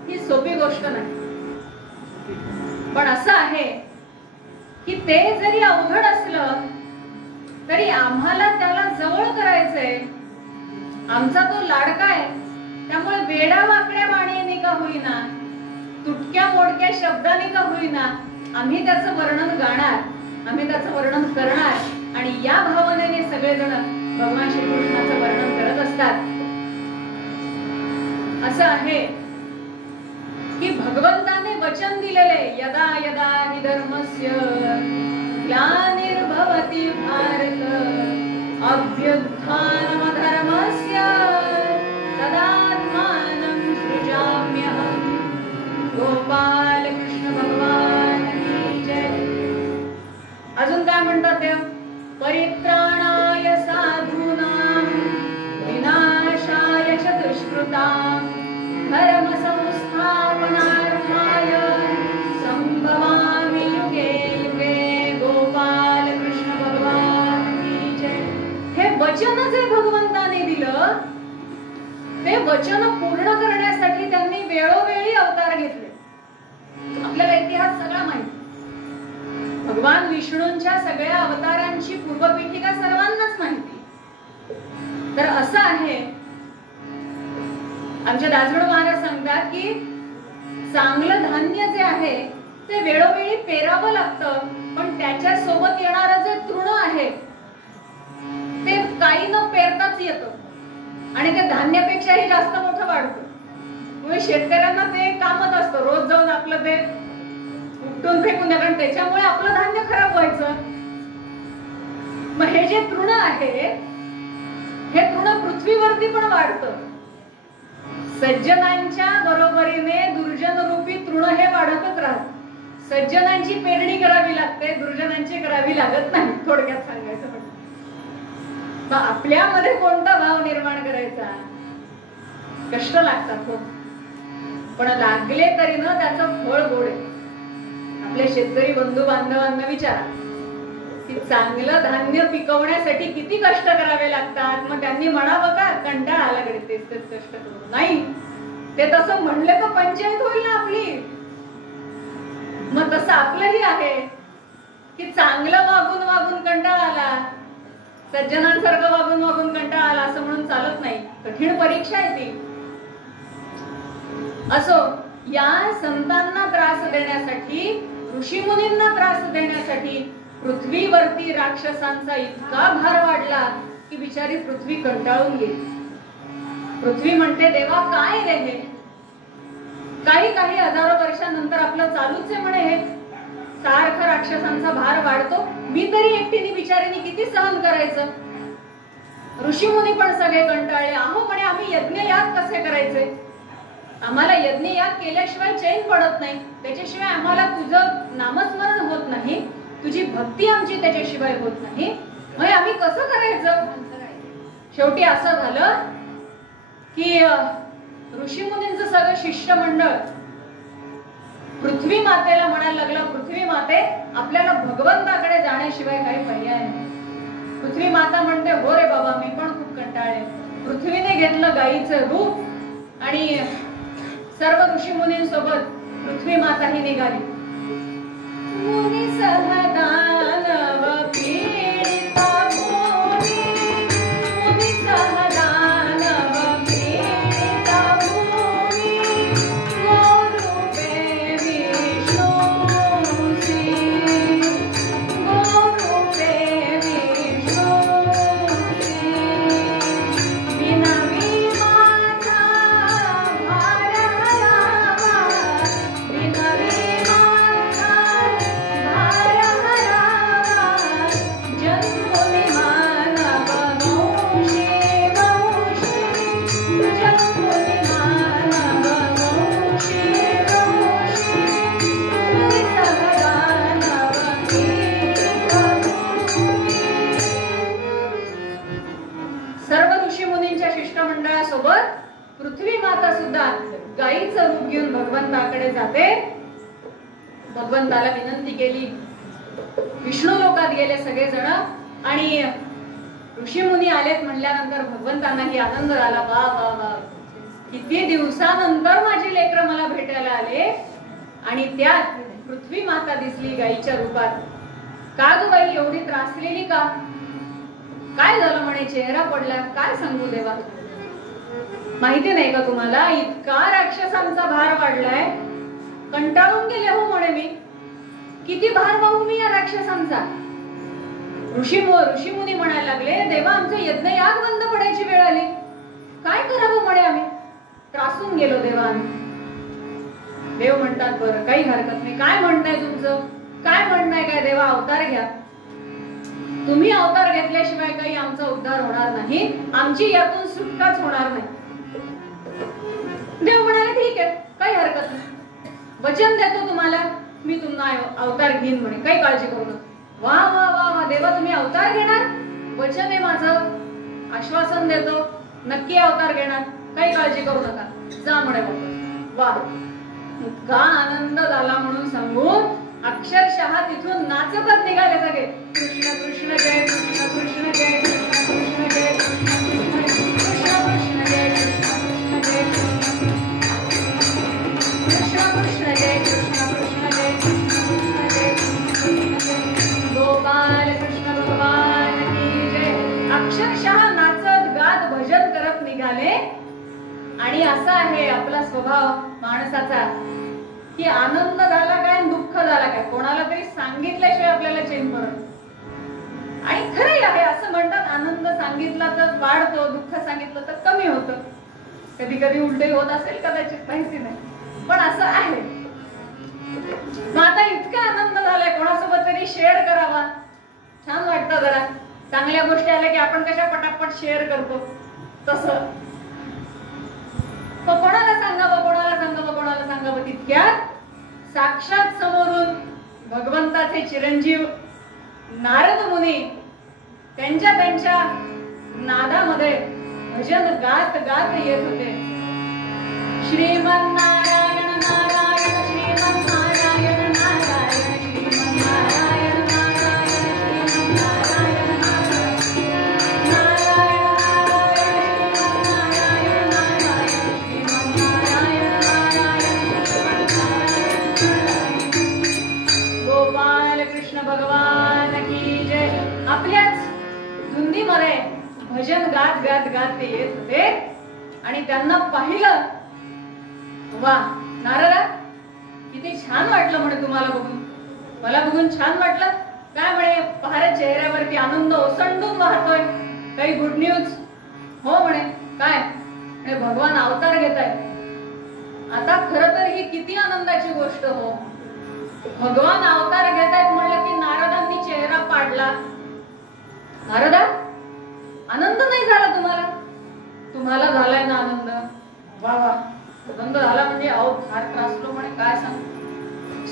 ही सोपी गोष्ट नाही. पण असं आहे की ते जरी अवघड असलं तरी आम्हाला त्याला जवळ करायचंय. आमचा तो लाडका आहे, त्यामुळे वेडा वाकड्या बाणीने का होईना, तुटक्या मोडक्या शब्दाने का होईना आम्ही त्याचं वर्णन गाणार, आम्ही त्याचं वर्णन करणार आणि या भावनेने सगळेजण भगवान श्रीकृष्णाचं वर्णन करत असतात. असं आहे की भगवंताने वचन दिलेले यदा यदा हि धर्मस्य ग्लानिर्भवति भारत अभ्युत्थानमधर्मस्य तदात्मानं सृजाम्यहम्. गोपाल कृष्ण भगवान की जय. अजून काय म्हणतात ते, परित्राणाय साधूनां विनाशाय च दुष्कृतां धर्म संस्थापनार्थाय संभवामि युगे युगे. गोपाल कृष्ण भगवान की जय. हे वचन जे भगवंताने दिलं ते वचन पूर्ण करण्यासाठी त्यांनी वेळोवेळी अवतार घेतले. आपल्याला इतिहास सगळा माहिती. भगवान विष्णूंच्या सगळ्या अवतारांची पूर्वपीठिका सर्वांनाच माहिती. तर असं आहे, आमचे दासगणू महाराज सांगतात की चांगलं धान्य जे आहे ते वेळोवेळी पेरावं लागतं, पण त्याच्या सोबत येणारं जे तृण आहे ते काही न पेरताच येतं आणि ते धान्यापेक्षाही जास्त मोठं वाढतं. म्हणजे शेतकऱ्यांना ते कामच असतं, रोज जाऊन आपलं ते उपटून फेकून द्या, कारण त्याच्यामुळे आपलं धान्य खराब व्हायचं. मग हे जे तृण आहे हे तृण पृथ्वीवरती पण वाढतं. सज्जनांच्या बरोबरीने दुर्जन रूपी तृण हे वाढतच राहत. सज्जनांची पेरणी करावी लागते, दुर्जनांची करावी लागत नाही. थोडक्यात सांगायचं म्हणजे मग आपल्यामध्ये कोणता भाव निर्माण करायचा, कष्ट लागतात हो, पण लागले तरी न त्याचं फळ गोड आहे. आपल्या शेतकरी बंधू बांधवांना विचारा की चांगलं धान्य पिकवण्यासाठी किती कष्ट करावे लागतात. मग त्यांनी म्हणावं का कंटाळा आला कडे तेच तेच कष्ट करू. नाही, ते तसं म्हणले तर पंचायत होईल ना आपली. मग तसं आपलंही आहे की चांगलं वागून वागून कंटाळा आला, सज्जनांसारखं वागून वागून कंटाळा आला असं म्हणून चालत नाही. कठीण परीक्षा आहे ती. असो, या संतांना त्रास देण्यासाठी, ऋषीमुनींना त्रास देण्यासाठी पृथ्वीवरती राक्षसांचा इतका भार वाढला की बिचारी पृथ्वी कंटाळून गेली. पृथ्वी म्हणते देवा काय रे हे, काही काही हजारो वर्षानंतर आपलं चालूच आहे म्हणे, हे सारखं राक्षसांचा भार वाढतो, मी तरी एकटीने बिचारीने किती सहन करायचं. ऋषीमुनी पण सगळे कंटाळले. अहो म्हणे आम्ही यज्ञयाग कसे करायचे, आम्हाला यज्ञयाग केल्याशिवाय चैन पडत नाही, त्याच्याशिवाय आम्हाला तुझं नामस्मरण होत नाही, तुझी भक्ती आमची त्याच्याशिवाय होत नाही, मग आम्ही कसं करायचं. शेवटी असं झालं की ऋषीमुनींचं सगळं शिष्टमंडळ पृथ्वी मातेला म्हणायला लागलं, पृथ्वी माते आपल्याला भगवंताकडे जाण्याशिवाय काही पर्याय नाही. पृथ्वी माता म्हणते, हो रे बाबा मी पण खूप कंटाळले. पृथ्वीने घेतलं गाईचं रूप आणि सर्व ऋषी मुनींसोबत पृथ्वी माता ही निघाली. मुनी सहदानव पीडिता भूमी, मुनी सहदानव पीडिता भूमी, गोरूपे विष्णुसी, गोरूपे विष्णुसी, विनवी माता भार हरावा, विनवी माता भार हरावा, जन्मोनी मानव वंशी वंशी, जन्मोनी मानव वंशी वंशी, मुनी सहदानव पीडिता भूमी. सर्व ऋषी मुनींच्या शिष्टमंडळासोबत पृथ्वी माता सुद्धा गायीचं रूप घेऊन भगवंताकडे जाते. भगवंताला विनंती केली. विष्णू लोकात गेले सगळेजण आणि ऋषी मुनी आलेत म्हणल्यानंतर भगवंतांनाही आनंद झाला. वा वा वा, किती दिवसानंतर माझी लेकरं मला भेटायला आले आणि त्यात पृथ्वी माता दिसली गायीच्या रूपात. का ग बाई एवढी त्रासलेली का, काय झालं म्हणे, चेहरा पडला, काय सांगू देवा. माहिती नाही का तुम्हाला, इतका राक्षसांचा भार वाढलाय, कंटाळून गेले हो म्हणे मी, किती भार वाहू मी या राक्षसांचा. ऋषी मुनी म्हणायला लागले, देवा आमचं यज्ञयाग बंद पडायची वेळ आली, काय करावं म्हणे, आम्ही त्रासून गेलो देवा आम्ही. देव म्हणतात, बरं काही हरकत नाही, काय म्हणणं आहे तुमचं, काय म्हणणं आहे काय देवा, अवतार घ्या. तुम्ही अवतार घेतल्याशिवाय काही आमचा उद्धार होणार नाही, आमची यातून सुटकाच होणार नाही. देव म्हणाले, ठीक आहे काही हरकत नाही, वचन देतो तुम्हाला, मी तुम्हाला अवतार घेईन म्हणे, काही काळजी करू नका. वा वा वा वा, देवा तुम्ही अवतार घेणार, वचन आहे माझं, आश्वासन देतो नक्की अवतार घेणार, काही काळजी करू नका, जा म्हणे वापस. वा, इतका आनंद झाला म्हणून सांगून अक्षरशः तिथून नाचत निघाले सगळे. कृष्ण कृष्ण जय कृष्ण कृष्ण जय कृष्ण कृष्ण जय कृष्ण कृष्ण कृष्ण जय कृष्ण कृष्ण जय कृष्ण कृष्ण जय कृष्ण कृष्ण जय कृष्ण कृष्ण जय गोपाल कृष्ण भगवान की जय. अक्षरशः नाचत गात भजन करत निघाले. आणि असा आहे आपला स्वभाव माणसाचा की आनंद झाला काय दुःख झाला काय कोणाला तरी सांगितल्याशिवाय आपल्याला चैन पडत. आणि खरंही आहे असं म्हणतात, आनंद सांगितला तर वाढतो, दुःख सांगितलं तर कमी होतं. कधी कधी उलटे होत असेल कदाचित, माहिती नाही, पण असं आहे. मग आता इतका आनंद झालाय, कोणासोबत तरी शेअर करावा, छान वाटतं. जरा चांगल्या गोष्टी आल्या की आपण कशा पटापट शेअर करतो तसं. कोणाला सांगावं कोणाला सांगावं कोणाला सांगावं, तितक्यात साक्षात समोरून भगवंताचे चिरंजीव नारद मुनी त्यांच्या नादामध्ये भजन गात गात येत होते. श्रीमन्नारायण नारायण श्रीमन्नारायण नारायण श्रीमन्नारायण नारायण श्रीमन्नारायण गोपाल कृष्ण भगवान की जय. आपल्याच धुंदीमध्ये भजन गात गात गात ते येत होते आणि त्यांना पाहिलं. वा नारदा, किती छान वाटलं म्हणे तुम्हाला बघून, मला बघून छान वाटलं काय म्हणे, पहारे चेहऱ्यावरती आनंद ओसंडून वाहतोय, काही गुड न्यूज. हो म्हणे, काय म्हणे, भगवान अवतार घेताय. आता खर तर ही किती आनंदाची गोष्ट हो, भगवान अवतार घेतायत म्हणलं की नारदांनी चेहरा पाडला. नारदा आनंद नाही झाला तुम्हाला? तुम्हाला झालाय ना आनंद? वा वा, आनंद झाला म्हणजे अहो फार त्रासलो म्हणे, काय सांग.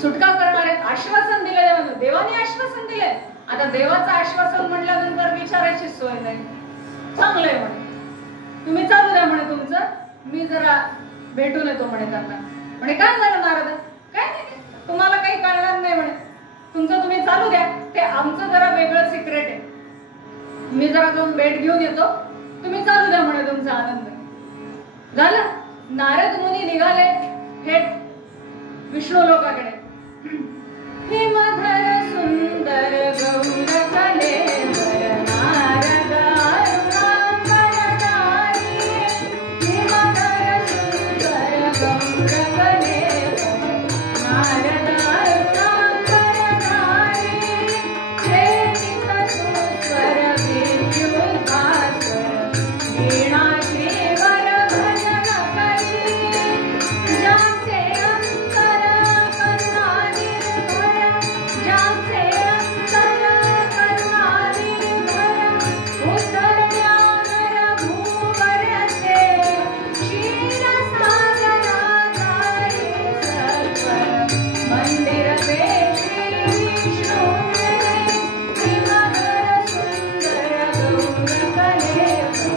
सुटका करणार आहेत, आश्वासन दिले देवाने, आश्वासन दिले. आता देवाचं आश्वासन म्हटल्यानंतर विचारायची सोय नाही. चांगलंय म्हणे, तुम्ही चालू द्या म्हणे तुमचं, मी जरा भेटून येतो म्हणे त्यांना. म्हणे काय झालं नारद? काय नाही, तुम्हाला काही कळणार नाही म्हणे, तुमचं तुम्ही चालू द्या, ते आमचं जरा वेगळं सिक्रेट आहे. मी जरा जाऊन भेट घेऊन येतो, तुम्ही चालू द्या म्हणे तुमचा आनंद. झालं. नारद मुनी निघाले थेट विष्णू लोकाकडे. हिमधर सुंदर गौर कलेवर नारद अरुणांबरधारी. हिमधर सुंदर गौर कलेवर नारद अरुणांबरधारी. प्रेमित सुस्वर विद्युद्भास्वर वीणा श्रीवर भजन करी. ज्याचे अंतर करुणा निर्भर, ज्याचे अंतर करुणा निर्भर, उतरल्यावर भूवरचे क्षीरसागराधारी सत्वर मंदिर ते श्री विष्णूने. हिमधर सुंदर गौर कलेवर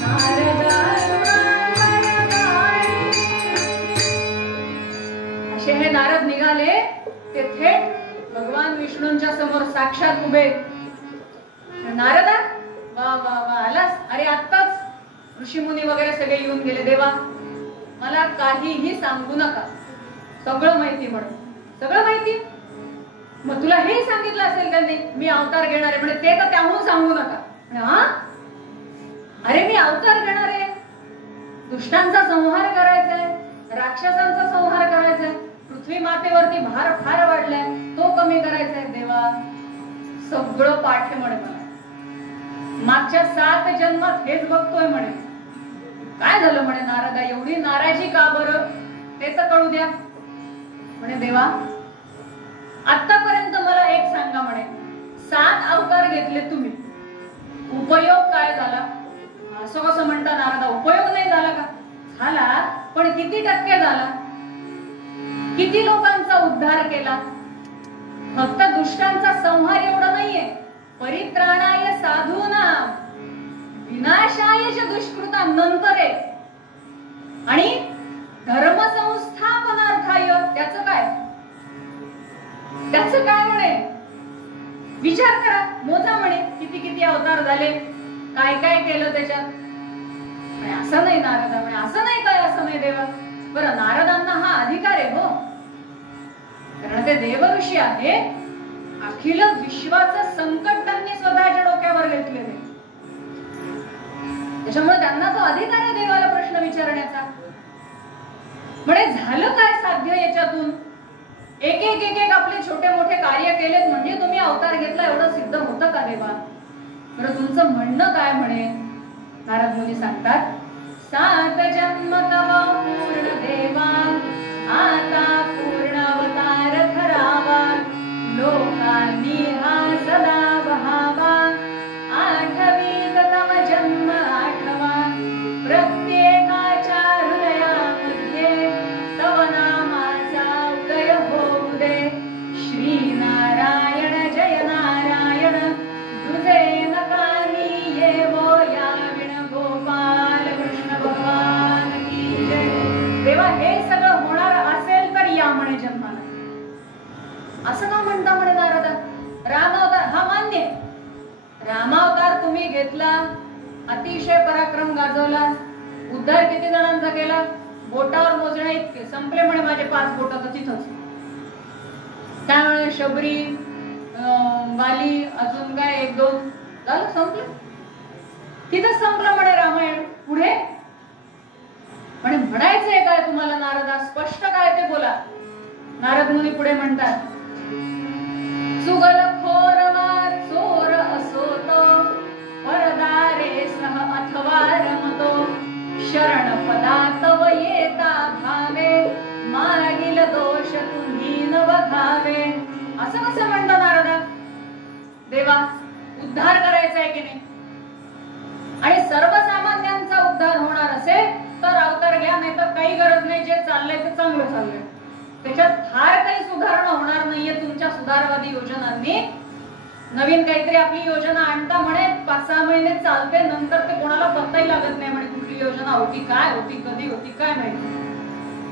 नारद अरुणांबरधारी. असे हे नारद निघाले, ते थेट भगवान विष्णूंच्या समोर साक्षात उभे. नारदा, वा वा वा, आलास? अरे आत्ताच ऋषीमुनी वगैरे सगळे येऊन गेले. देवा, मला काहीही सांगू नका, सगळं माहिती म्हणून. सगळं माहिती? मग तुला हे सांगितलं असेल का नाही मी अवतार घेणार आहे म्हणे, ते तर त्याहून सांगू नका. हा, अरे मी अवतार घेणार आहे, दुष्टांचा संहार करायचाय, राक्षसांचा संहार करायचाय, पृथ्वी मातेवरती भार फार वाढलाय, तो कमी करायचाय. देवा, सगळं पाठ आहे म्हणे मला, मागच्या 7 जन्मात हेच बघतोय म्हणे. काय झालं म्हणे नारदा, एवढी नाराजी का बरं, ते तर कळू द्या. म्हणे देवा, आतापर्यंत मला एक सांगा म्हणे, 7 अवतार घेतले तुम्ही, उपयोग काय झाला? असं कसं म्हणता नारदा, उपयोग नाही झाला का? झाला, पण किती टक्के झाला? किती लोकांचा उद्धार केला? फक्त दुष्टांचा संहार एवढं नाहीये, परित्राणाय साधूनां विनाशाय च दुष्कृतां नंतर आहे. आणि धर्म संस्थापनार्थाय, त्याचं काय? त्याचं काय म्हणे? विचार करा, मोजा म्हणे, किती किती अवतार झाले, काय काय केलं त्याच्यात. आणि असं नाही नारदा म्हणे, असं नाही काय, असं नाही देवा. बरं, नारदांना हा अधिकार आहे हो, कारण ते देवऋषी आहे. अखिल विश्वाचं संकट त्यांनी स्वतःच्या डोक्यावर घेतलेले, त्याच्यामुळे त्यांना तो अधिकार आहे देवाला प्रश्न विचारण्याचा. म्हणजे झालं काय साध्य याच्यातून? एक एक एक एक आपले छोटे मोठे कार्य केलेत म्हणजे तुम्ही अवतार घेतला एवढं सिद्ध होतं का देवा? बरं, तुमचं म्हणणं काय म्हणे? नारद मुनी सांगतात, 7 जन्म तव पूर्ण देवा, आता पूर्ण अवतार धरावा, लोकांनी हा सदा वहावा, 8वीत तव जन्म आठवा, प्रत्येकाच्या हृदयामध्ये तव नामाचा उदय होऊ दे. श्री नारायण जय नारायण, तुझे न काही येवो या विण, गोपाल कृष्ण भगवान की जय. देवा, हे सगळं होणार असेल तर या म्हणे जन्माला. असं का म्हणता म्हणे नारदा? रामावतार हा मान्य, रामावतार तुम्ही घेतला, अतिशय पराक्रम गाजवला, उद्धार किती जणांचा केला? बोटावर मोजण्या इतके, संपले म्हणे माझे 5 बोट तर तिथंच. त्यामुळे शबरी, वाली, अजून काय 1-2 झालं, संपलं, तिथंच संपलं म्हणे रामायण. पुढे म्हणे म्हणायचंय काय तुम्हाला नारदा? स्पष्ट काय ते बोला. नारद मुनी पुढे म्हणतात, सुगलखोर वार चोर असो तो, परदारे सह अथवा रमतो, शरण पदात व येता भावे, मागील दोष तुम्ही न बघावे. असं कसं म्हणतो नारदा? देवा, उद्धार करायचा आहे की नाही? आणि सर्वसामान्यांचा उद्धार होणार असेल तर अवतार घ्या, नाही तर काही गरज नाही. जे चाललंय ते चांगलं चाललंय, त्याच्यात फार काही सुधारणा होणार नाहीये. तुमच्या सुधारवादी योजनांनी नवीन काहीतरी आपली योजना आणता म्हणे 5-6 महिने चालते, नंतर ते कोणाला पत्ताही लागत नाही म्हणे कुठली योजना होती, काय होती, कधी होती, काय नाही.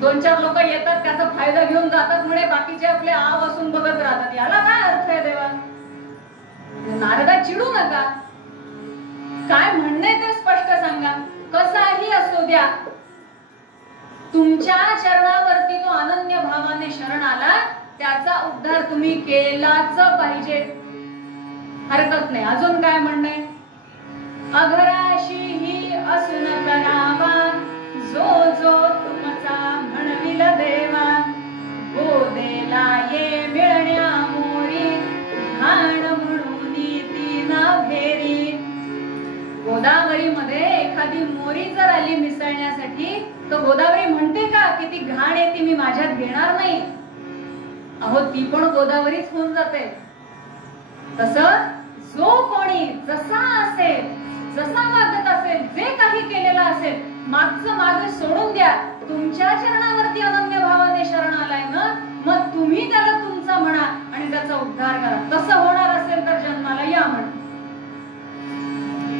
2-4 लोक येतात, त्याचा फायदा घेऊन जातात म्हणे, बाकीचे आपले आ बसून बघत राहतात. याला काय अर्थ आहे देवा? नारदा चिडू नका, काय म्हणणे ते स्पष्ट सांगा. कसाही असू द्या, तुमच्या चरणावरती तो अनन्य भावाने शरण आला, त्याचा उद्धार तुम्ही केलाच पाहिजे, हरकत नाही. अजून काय म्हणणे? अघराशी ही असून करावा, जो जो तुमचा म्हणविल देवा, गोदेला ये मिळण्या मोरी, घाण म्हणून ती न भेरी. गोदावरी मध्ये एखादी मोरी जर आली मिसळण्यासाठी, तर गोदावरी म्हणते का की ती घाण आहे, ती मी माझ्यात घेणार नाही? अहो, ती पण गोदावरीच होऊन जाते. तसं जो कोणी जसा असेल, जसा वागत असेल, जे काही केलेलं असेल, मागचं मागे सोडून द्या. तुमच्या चरणावरती अनन्य भावाने शरण आलाय ना, मग तुम्ही त्याला तुमचा म्हणा आणि त्याचा उद्धार करा. तसं होणार असेल तर जन्माला या म्हण,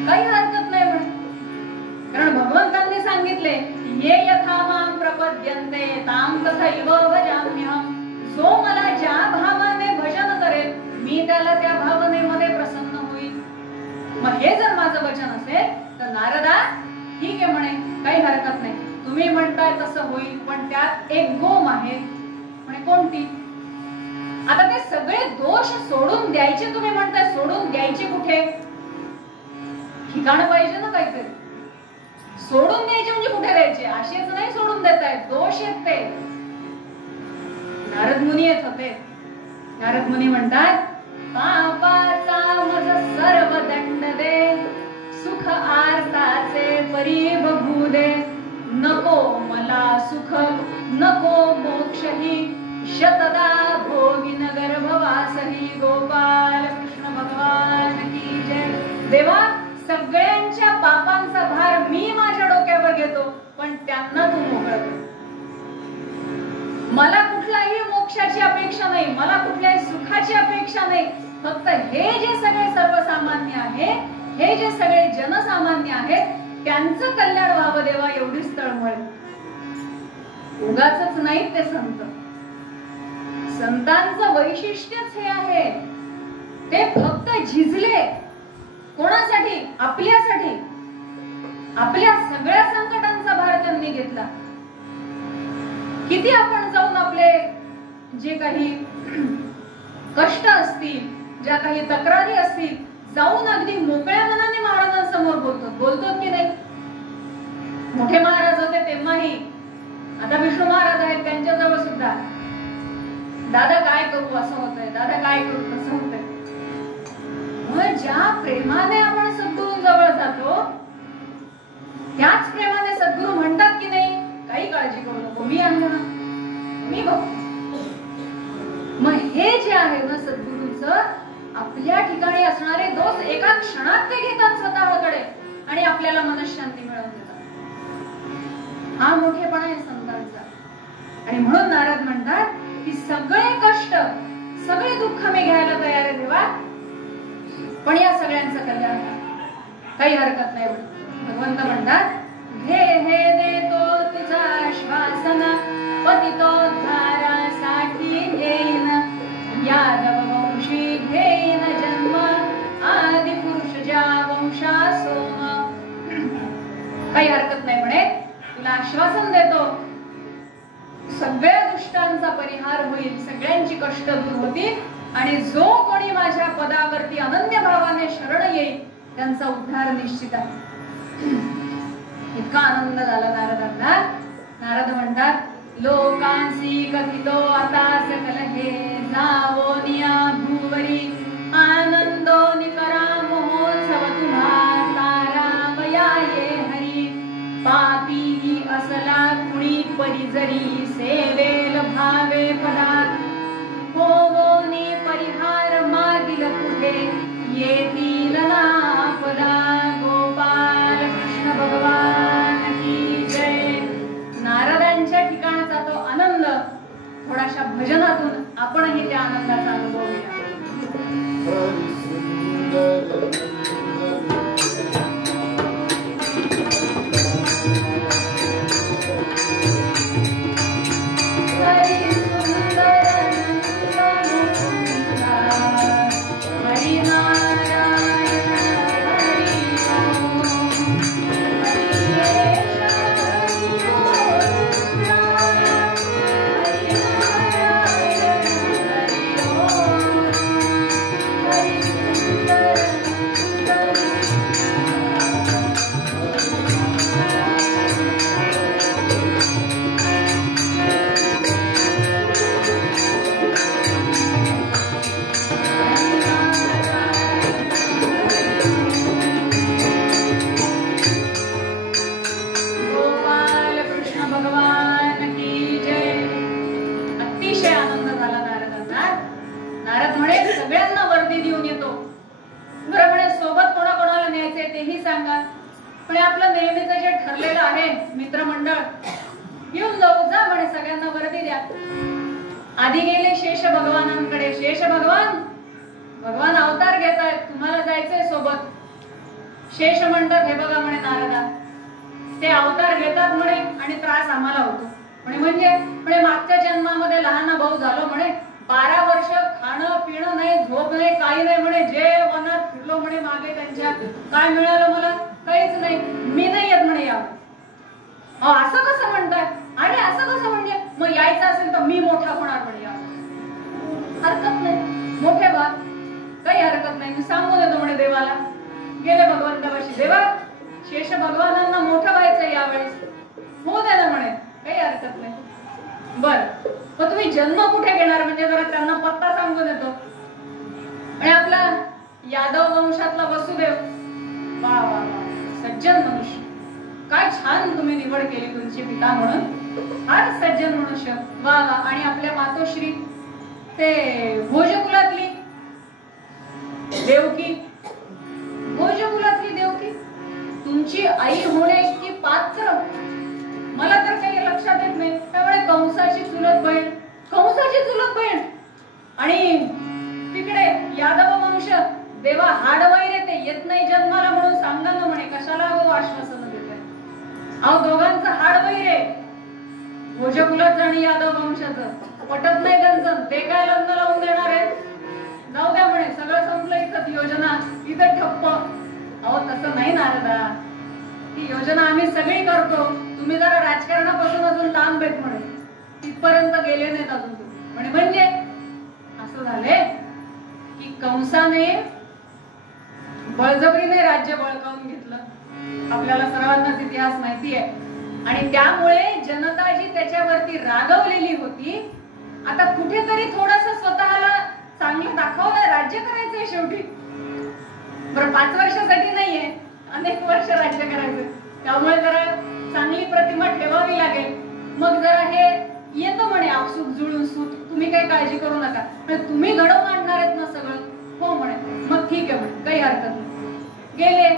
काही हरकत नाही म्हणे. कारण भगवंतांनी सांगितले, ये यथा मां प्रपद्यन्ते तां तथैव भजाम्यहम्. जो मला ज्या भावाने भजन करेल, मी त्याला त्या भावनेमध्ये प्रसन्न होईल. मग हे जर माझं वचन असेल तर नारदा ठीक आहे म्हणे, काही हरकत नाही, तुम्ही म्हणताय तसं होईल, पण त्यात एक गोम आहे म्हणे. कोणती? आता ते सगळे दोष सोडून द्यायचे तुम्ही म्हणताय, सोडून द्यायचे कुठे? ठिकाण पाहिजे ना काहीतरी. सोडून द्यायचे म्हणजे कुठे द्यायचे? असेच नाही सोडून देताय, दोष आहेत ते. नारद मुनी येत होते. नारद मुनी म्हणतात, पापाचा मज सर्व दंड दे, सुख आर्ताचे परी बघू दे. नको मला सुख, नको मोक्षही, शतदा भोगिन गर्भवासही. गोपाल कृष्ण भगवान की जय. देवा, सगळ्यांच्या पापांचा भार मी माझ्या डोक्यावर घेतो, पण त्यांना तू मोकळं कर. मला कुठलाही मोक्षाची अपेक्षा नाही, मला कुठल्याही सुखाची अपेक्षा नाही. फक्त हे जे सगळे सर्वसामान्य आहे, हे जे सगळे जनसामान्य आहेत, त्यांचं कल्याण व्हावं देवा, एवढीच तळमळ. उगाचच नाही ते संत. संतांचं वैशिष्ट्यच हे आहे, ते फक्त झिजले. कोणासाठी? आपल्यासाठी. आपल्या सगळ्या संकटांचा भार त्यांनी घेतला. किती आपण जाऊन आपले जे काही कष्ट असतील, ज्या काही तक्रारी असतील, जाऊन अगदी मोकळ्या मनाने महाराजांसमोर बोलतो की नाही? मोठे महाराज होते तेव्हाही, आता विष्णू महाराज आहेत, त्यांच्या जवळ सुद्धा दादा काय करू असं होतंय, दादा काय करू तसं होतंय. मग ज्या प्रेमाने आपण सद्गुरू जवळ जातो, त्याच प्रेमाने सद्गुरू म्हणतात की नाही, काही काळजी करू नको, मी आहे ना, मी बघतो. मग हे जे आहे ना सद्गुरूंचं, आपल्या ठिकाणी असणारे दोष एका क्षणात ते घेतात स्वतःकडे आणि आपल्याला मनशांती मिळवून देतात. हा मोठेपणा आहे संतांचा. आणि म्हणून नारद म्हणतात की सगळे कष्ट, सगळे दुःख मी घ्यायला तयार आहे देवा, पण या सगळ्यांचं कल्याण काही हरकत नाही. भगवंत म्हणतात, घे हे देतो तुझा आश्वासन, पतितोद्धारासाठी घेईन, यादव वंशी घेईन जन्म, आदि पुरुष ज्या वंशा सोम. काही हरकत नाही म्हणे, तुला आश्वासन देतो, सगळ्या दुष्टांचा परिहार होईल, सगळ्यांची कष्ट दूर होतील, आणि जो कोणी माझ्या पदावरती अनन्य भावाने शरण येईल त्यांचा उद्धार निश्चित आहे. इतका आनंद झाला नारदांना. नारद म्हणतात, लोकांसी कथितो आता सकल हे, जावो निया भूवरी आनंदो निकरा महोत्सव तुम्हा, तारावया ये हरी. पापी असला कुणी परिजरी, सेवेल भावे पदात, होवोनी परिहार मागिल पुढे, येतील नापदा. गोपाल तेही सांगा. पण आपलं नेहमीचं जे ठरलेलं आहे मित्रमंडळ, येऊन जाऊ जा म्हणे, सगळ्यांना वर्दी द्या. आधी गेले शेष भगवानांकडे. शेष भगवान अवतार घेत आहेत, तुम्हाला जायचंय सोबत. शेष म्हणतात, हे बघा म्हणे नारदा, ते अवतार घेतात म्हणे आणि त्रास आम्हाला होतो म्हणे. म्हणजे मागच्या जन्मामध्ये लहान भाऊ झालो म्हणे, 12 वर्ष खाणं पिणं नाही, झोप नाही, काही नाही म्हणे. जे वनात फिरलो म्हणे मागे त्यांच्या, काय मिळालं मला? काहीच नाही. मी नाही येत म्हणे या. असं कसं म्हणताय? अरे असं कसं म्हणजे? मग यायचं असेल तर मी मोठा होणार म्हणे या. हरकत नाही, मोठे व्हा, काही हरकत नाही, मी सांगून येतो म्हणे देवाला. गेले भगवंतापाशी, देवा शेष भगवानांना मोठं व्हायचं यावेळेस, हो दे ना म्हणे, काही हरकत नाही. बर, मग तुम्ही जन्म कुठे घेणार? म्हणजे जरा त्यांना पत्ता सांगून येतो. आणि आपला यादव वंशातला वसुदेव, वा वा वा, सज्जन मनुष्य, काय छान तुम्ही निवड केली तुमची पिता म्हणून, फार सज्जन मनुष्य, वा वा. आणि आपल्या मातोश्री ते भोजकुलातली देवकी, भोजकुलातली देवकी, तुमची आई होणे इतकी पात्र, मला तर काही लक्षात येत नाही. त्यामुळे कंसाची चुलत बहीण, आणि तिकडे यादव वंश, देवा हाडवैर ते येत नाही जन्माला म्हणून सांगा ना म्हणे, कशाला गो आश्वासन देते? अहो दोघांचं हाडवैर आहे, भोजकुलाचं आणि यादव वंशाचं, पटत नाही त्यांचं, ते काय लग्न लावून देणार आहे? जाऊ द्या म्हणे, सगळं संपलं इथं, योजना इथं ठप्प. अहो तसं नाही नारदा, ती योजना आम्ही सगळी करतो, तुम्ही जरा राजकारणापासून अजून लांब आहेत म्हणे, तिथपर्यंत गेले नाहीत अजून तुम्ही म्हणे. म्हणजे असं झालंय की कंसाने बळजबरीने राज्य बळकावून घेतलं, आपल्याला सर्वांनाच इतिहास माहिती आहे. आणि त्यामुळे जनता जी त्याच्यावरती रागवलेली होती, आता कुठेतरी थोडस स्वतःला चांगलं दाखवलं, राज्य करायचंय शेवटी. बरं 5 वर्षासाठी नाहीये, अनेक वर्ष राज्य करायचं, त्यामुळे जरा चांगली प्रतिमा ठेवावी लागेल. मग जरा हे येतं म्हणे आपसूक जुळून सूट, तुम्ही काही काळजी करू नका, तुम्ही घडवून आणणार आहेत ना सगळं? हो म्हणे. मग ठीक आहे म्हणे, काही हरकत नाही. गेले,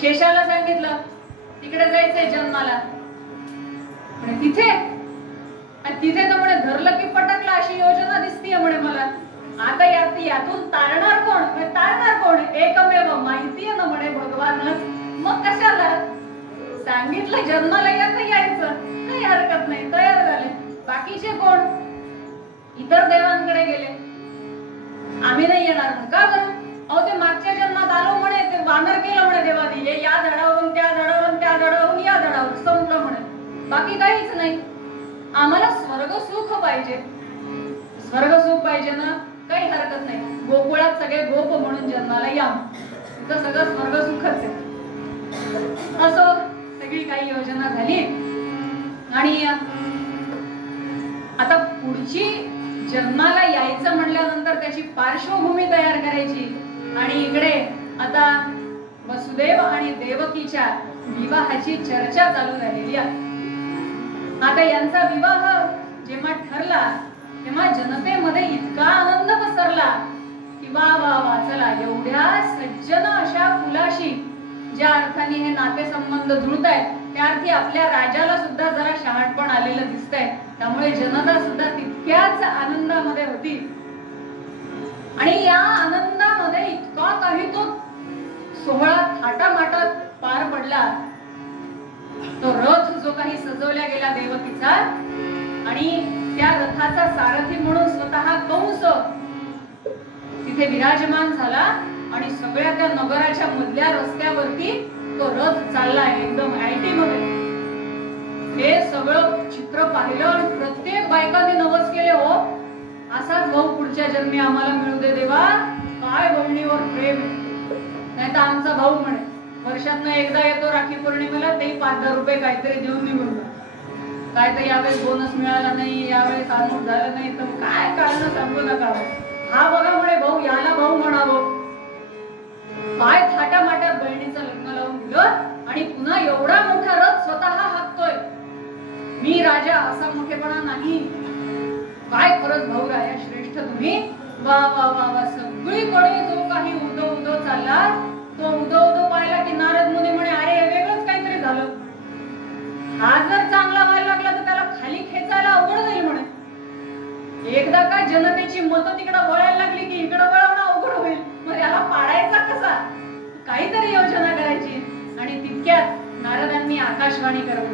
शेषाला सांगितलं तिकडे जायचंय जन्माला म्हणे. तिथे तर म्हणे धरलं की पटकला अशी योजना दिसतीये म्हणे मला. आता यातून तारणार कोण? एकमेव माहितीये ना म्हणे भगवानच, मग कशाला? सांगितलं जन्माला यायचं, काही हरकत नाही, तयार झाले. बाकीचे कोण? इतर देवांकडे गेले, आम्ही नाही येणार. का बरं? अहो ते मागच्या जन्मात आलो म्हणे, ते वानर केलं म्हणे देवानी, हे या झाडावरून त्या झाडावरून, त्या झाडावरून या झाडावर, संपलं म्हणे, बाकी काहीच नाही. आम्हाला स्वर्ग सुख पाहिजे ना, काही हरकत नाही. गोकुळात सगळे गोप म्हणून जन्माला या, तिथं सगळं स्वर्ग सुखच आहे. असो, सगळी काही योजना झाली. आणि आता पुढची जन्माला यायचं म्हटल्यानंतर त्याची पार्श्वभूमी तयार करायची. आणि इकडे आता वसुदेव आणि देवकीच्या विवाहाची चर्चा चालू झालेली आहे. आता यांचा विवाह जेव्हा ठरला तेव्हा जनतेमध्ये इतका आनंद पसरला की वा वा वा, चला एवढ्या सज्जन अशा कुलाशी ज्या अर्थाने हे नातेसंबंध जुळत आहेत, त्या अर्थी आपल्या राजाला सुद्धा जरा शहाणपण आलेलं दिसतंय. त्यामुळे जनता सुद्धा तितक्याच आनंदामध्ये होती. आणि या आनंदामध्ये इतका काही तो सोहळा थाटामाटात पार पडला. तो रथ जो काही सजवला गेला देवकीचा, आणि त्या रथाचा सारथी म्हणून स्वतः कंस तिथे विराजमान झाला. आणि सगळ्या त्या नगराच्या मधल्या रस्त्यावरती तो रथ चाललाय एकदम आयटी मध्ये. हे सगळं चित्र पाहिलं आणि प्रत्येक बायकांनी नवस केले, हो असाच भाऊ पुढच्या जन्मी आम्हाला मिळू दे देवा, काय बहिणीवर प्रेम. नाही तर आमचा भाऊ म्हणे वर्षातनं एकदा येतो राखी पौर्णिमेला, तेही 5,000 रुपये काहीतरी देऊन निघून काय तर यावेळेस बोनस मिळाला नाही, यावेळेस अनमोड झालं नाही, तर काय कारण सांगू नका. हा बघा म्हणे भाऊ, याला भाऊ म्हणावं. काय थाटामाटात बहिणीचं लग्न लावून दिलं. आणि पुन्हा एवढा मोठा रथ स्वतः हाकतोय. मी राजा असा मोठेपणा नाही. काय खरंच भाऊ राया श्रेष्ठ तुम्ही, वा वा वा वा. सगळीकडे जो काही उदो चालला तो आकाशवाणी करत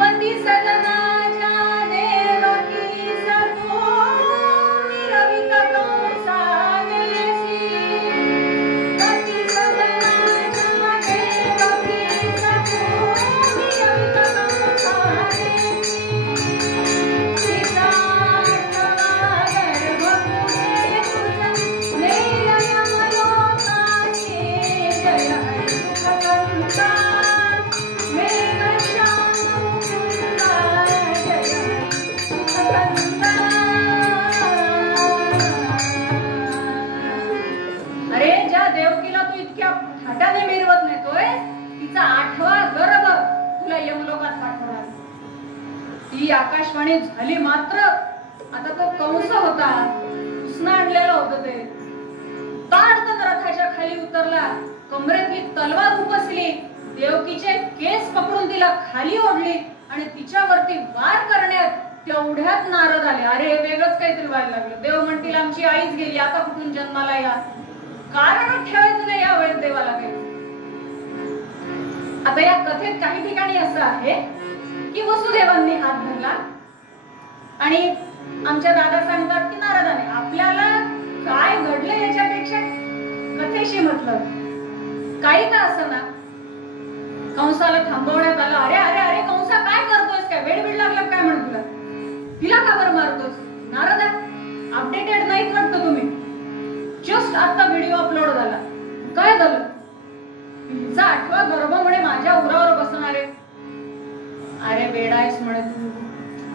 पती सदनाच्या देवकी सगोनी रवित कंसावेसी पती सदनाच्या देवकी सगोनी रवित कंसावेसी ही आकाशवाणी झाली मात्र आता तो कंस होता उसना आणलेला होतं ते ताडकन रथाच्या खाली उतरला कमरेतली तलवार उपसली देवकीचे केस पकडून तिला खाली ओढली आणि तिच्यावरती वार करण्यात तेवढ्यात नारद आले. अरे वेगळंच काहीतरी व्हायला लागलं. देव म्हणतील आमची आईच गेली आता कुठून जन्माला या. कारण ठेवायचं नाही या वेळेस देवाला काही. आता या कथेत काही ठिकाणी असं आहे की वसुदेवांनी हात धरला आणि आमच्या दादा सांगतात की नारदाने. आपल्याला काय घडलं याच्यापेक्षा कथेशी मतलब काही का असं ना. कंसाला थांबवण्यात आलं. अरे अरे अरे कंसा काय करतोयस काय वेळ लागला काय म्हणत तुला तिला का बरं मारतोस. नारदा अपडेटेड नाहीत वाटतं तुम्ही. जस्ट आता व्हिडिओ अपलोड झाला. काय झालं तिचा 8वा गर्भ म्हणे माझ्या उरावर बसणारे. अरे वेडायस म्हणे तू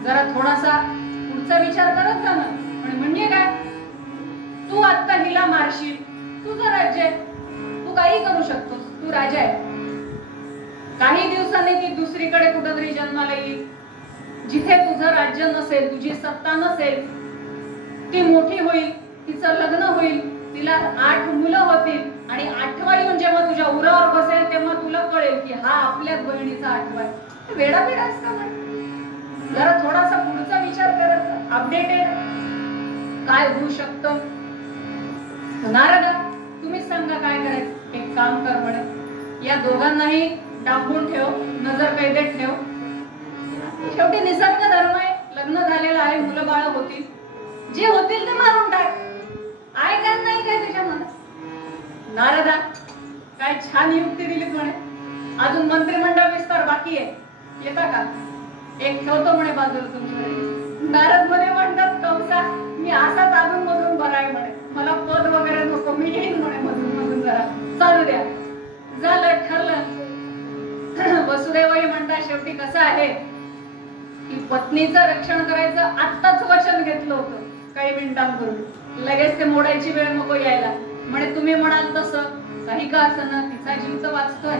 जरा थोडासा पुढचा विचार करत जा ना. म्हणजे काय तू आता हिला मारशील तुझं राज्य आहे तू काही करू शकतोस तू राजा आहे. काही दिवसांनी ती दुसरीकडे कुठेतरी जन्माला येईल जिथे तुझं राज्य नसेल तुझी सत्ता नसेल. ती मोठी होईल तिचं लग्न होईल तिला 8 मुलं होतील आणि 8वा येऊन जेव्हा तुझ्या उरावर बसेल तेव्हा तुला कळेल की हा आपल्याच बहिणीचा 8वा आहे. वेडा वेडा असता जरा थोडासा पुढचा विचार करत अपडेटेड काय होऊ शकतं. नारदा तुम्ही सांगा काय करायचं. एक काम कर म्हणे या दोघांनाही डांबून ठेव नजर कैदेत ठेव. शेवटी निसर्ग धर्म आहे लग्न झालेलं आहे मुलं बाळ होतील जे होतील ते मारून टाक. आहे का नाही काय तुझ्या मनात. नारदा काय छान युक्ती दिलीत म्हणे. अजून मंत्रिमंडळ विस्तार बाकी आहे येता का. एक ठेवतो म्हणे बाजूला तुमच्याकडे. नारद म्हणे म्हणतात कंसा मी असाच अजून मधून बरा आहे म्हणे मला पद वगैरे नको मी येईन म्हणे मधून मधून जरा चालू द्या. झालं ठरलं. वसुदेवही म्हणतात शेवटी कसं आहे की पत्नीचं रक्षण करायचं आत्ताच वचन घेतलं होतं काही मिनिटांपूर्वी लगेच ते मोडायची वेळ नको यायला. म्हणे तुम्ही म्हणाल तसं काही का असं ना तिचा जीव तर वाचतोय.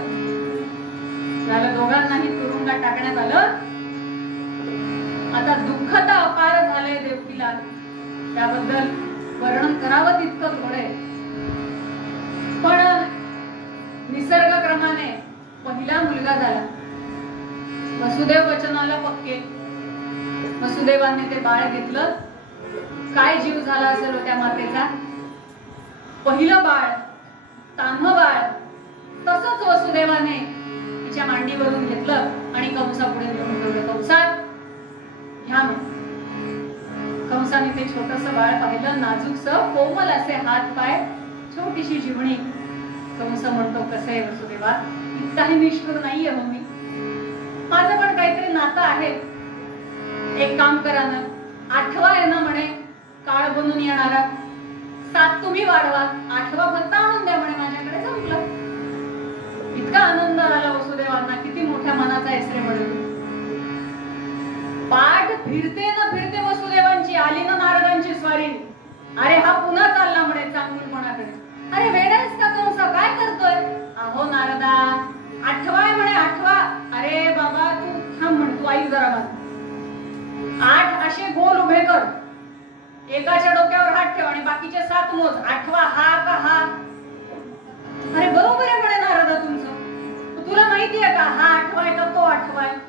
झालं दोघांनाही तुरुंगात टाकण्यात आलं. आता दुःख तर अपार झालंय देवकीला त्याबद्दल वर्णन करावं तितकं थोडे. पण निसर्ग क्रमाने पहिला मुलगा झाला. वसुदेव वचनाला पक्के. वसुदेवांनी ते बाळ घेतलं. काय जीव झाला असेल त्या मातेचा. पहिलं बाळ तान्ह बाळ तसंच वसुदेवाने तिच्या मांडीवरून घेतलं आणि कंसा पुढे घेऊन ठेवलं. कंसा ह्या कंसाने ते छोटस बाळ पाहिलं. नाजूकस कोमल असे हात पाय छोटीशी जीवणी. कंस म्हणतो कसं आहे वसुदेवा इतकाही निष्ठुर नाहीये मम्मी माझं पण काहीतरी नातं आहे. एक काम करा ना 8वा आहे ना म्हणे काळ बनून येणारा 7 तुम्ही वाढवा 8वा भत्ता आणून द्या म्हणे माझ्याकडे संपलं. इतका आनंद आला वसुदेवांना. किती मोठ्या मनाचा ऐसरे म्हणून पाठ फिरते ना फिरते वसुदेवांची आली ना नारदांची स्वारी. अरे हा पुन्हा चालला म्हणे चांगुलपणाकडे. अरे वेडायस का कंसा काय करतोय. अहो नारदा 8वा आहे म्हणे 8वा. अरे बाबा तू थांब म्हण तू आई जरा बस. 8 असे गोल उभे कर. एकाच्या डोक्यावर हात ठेव आणि बाकीचे 7 मोज. 8वा हा का हा. अरे बरोबर आहे म्हणे नारदा तुमचं. तुला माहिती आहे का हा 8वा आहे का तो 8वा आहे.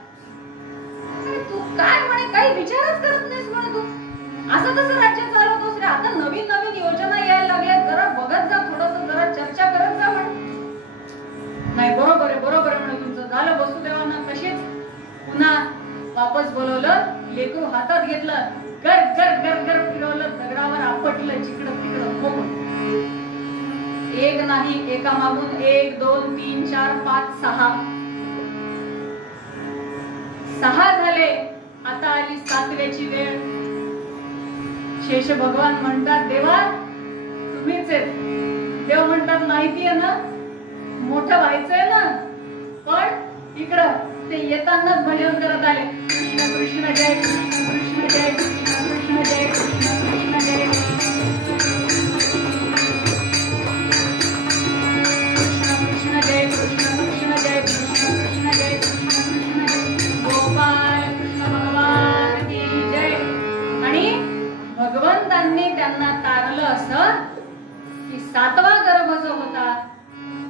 तू काय म्हणे काही विचारच करत नाहीस म्हणे तू. असं कसं राज्य चालवतोस रे. आता नवीन नवीन योजना यायला लागल्या जरा बघत जा थोडस जरा चर्चा करत जा म्हणे. नाही बरोबर लेकरू हातात घेतलं, गर गर गर गर फिरवलं, दगडावर आपटलं, जिकडं तिकडं ठोकून. एक नाही, एका मागून 1 2 3 4 5 6 झाले. आता आली 7व्याची वेळ. शेष भगवान म्हणतात, देवा तुम्हीच आहेत. देव म्हणतात, माहितीये ना, मोठं व्हायचंय ना, पण इकडं ते येतानाच भजन करत आले, कृष्ण कृष्ण जय कृष्ण कृष्ण जय कृष्ण कृष्ण जय कृष्ण कृष्ण जय कृष्ण जय कृष्ण कृष्ण जय कृष्ण कृष्ण जय कृष्ण कृष्ण जय गोपाल कृष्ण भगवान की जय. आणि भगवंतांनी त्यांना तारलं असं की 7वा गर्भ जो होता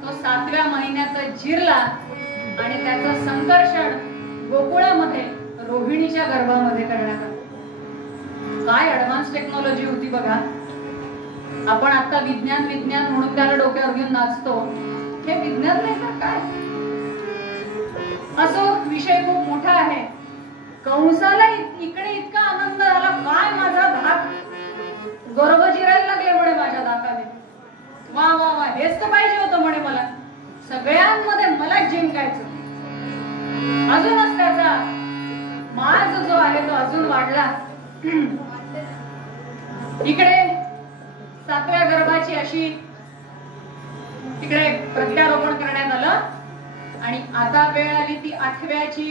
तो 7व्या महिन्यात जिरला आणि त्याचं संकर्षण गोकुळामध्ये रोहिणीच्या गर्भामध्ये करण्यात आलं. काय ऍडव्हान्स टेक्नॉलॉजी होती बघा. आपण आता विज्ञान विज्ञान म्हणून त्याला डोक्यावर घेऊन नाचतो. हे विज्ञान नाही तर काय. असो, विषय खूप मोठा आहे. कंसाला इकडे इतका आनंद झाला, काय माझा धाक गर्भ जिरायला लागले म्हणे माझ्या धाकाने. वा वा वा, हेच तर पाहिजे होतं म्हणे मला. सगळ्यांमध्ये मला जिंकायचं. अजूनच त्याचा माज जो आहे तो अजून वाढला. इकडे 7व्या गर्भाची अशी तिकडे प्रत्यारोपण करण्यात आलं आणि आता वेळ आली ती 8व्याची.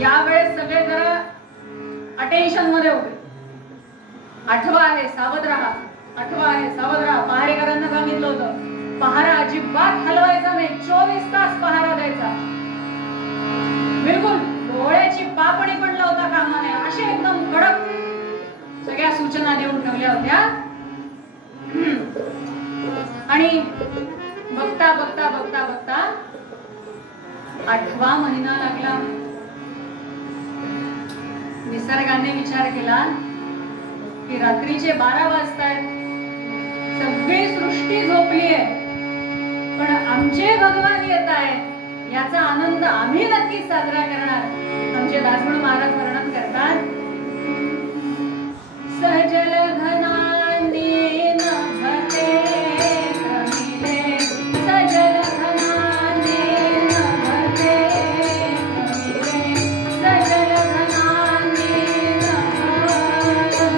यावेळेस सगळे जरा अटेन्शन मध्ये होते. 8वा आहे, सावध राहा. 8वा आहे, सावध राहा. पहारेकरांना सांगितलं होतं, पहारा अजिबात हलवायचा नाही, 24 तास पहारा द्यायचा. बिलकुल डोळ्याची पापणी पण लावता कामा नये, असे एकदम कडक सगळ्या सूचना देऊन ठेवल्या होत्या. आणि बघता बघता बघता बघता 8वा महिना लागला. निसर्गाने विचार केला की रात्रीचे 12 वाजतायत, सगळी सृष्टी झोपली आहे, पण आमचे भगवान येत आहे, याचा आनंद आम्ही नक्कीच साजरा करणार. आमचे दासगुण महाराज वर्णन करतात, सहजल घनांनी नभते क्रमिले, सजल घनांनी नभते क्रमिले, सजल घनांनी नभते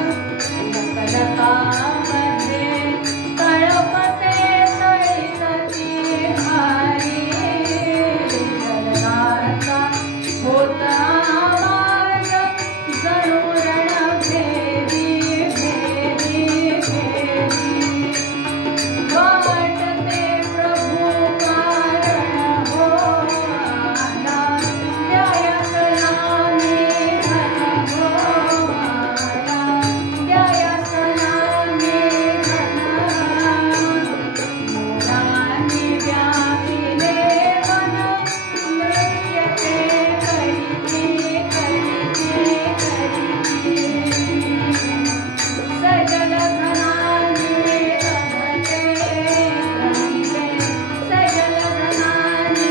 लकामध्ये तळपते तळीसती भारी, जलनाचा होता मार्ग जणू रणभेदी भेदी भेदी, वाटते प्रभू कारण हो आला, द्यायसनामी घन हो आला, द्यायसनामी घन, मोरांनी व्यापिले मन, नृत्यते करीती करीती करीती, सजल घनांनी नभते क्रमिले, सजल घनांनी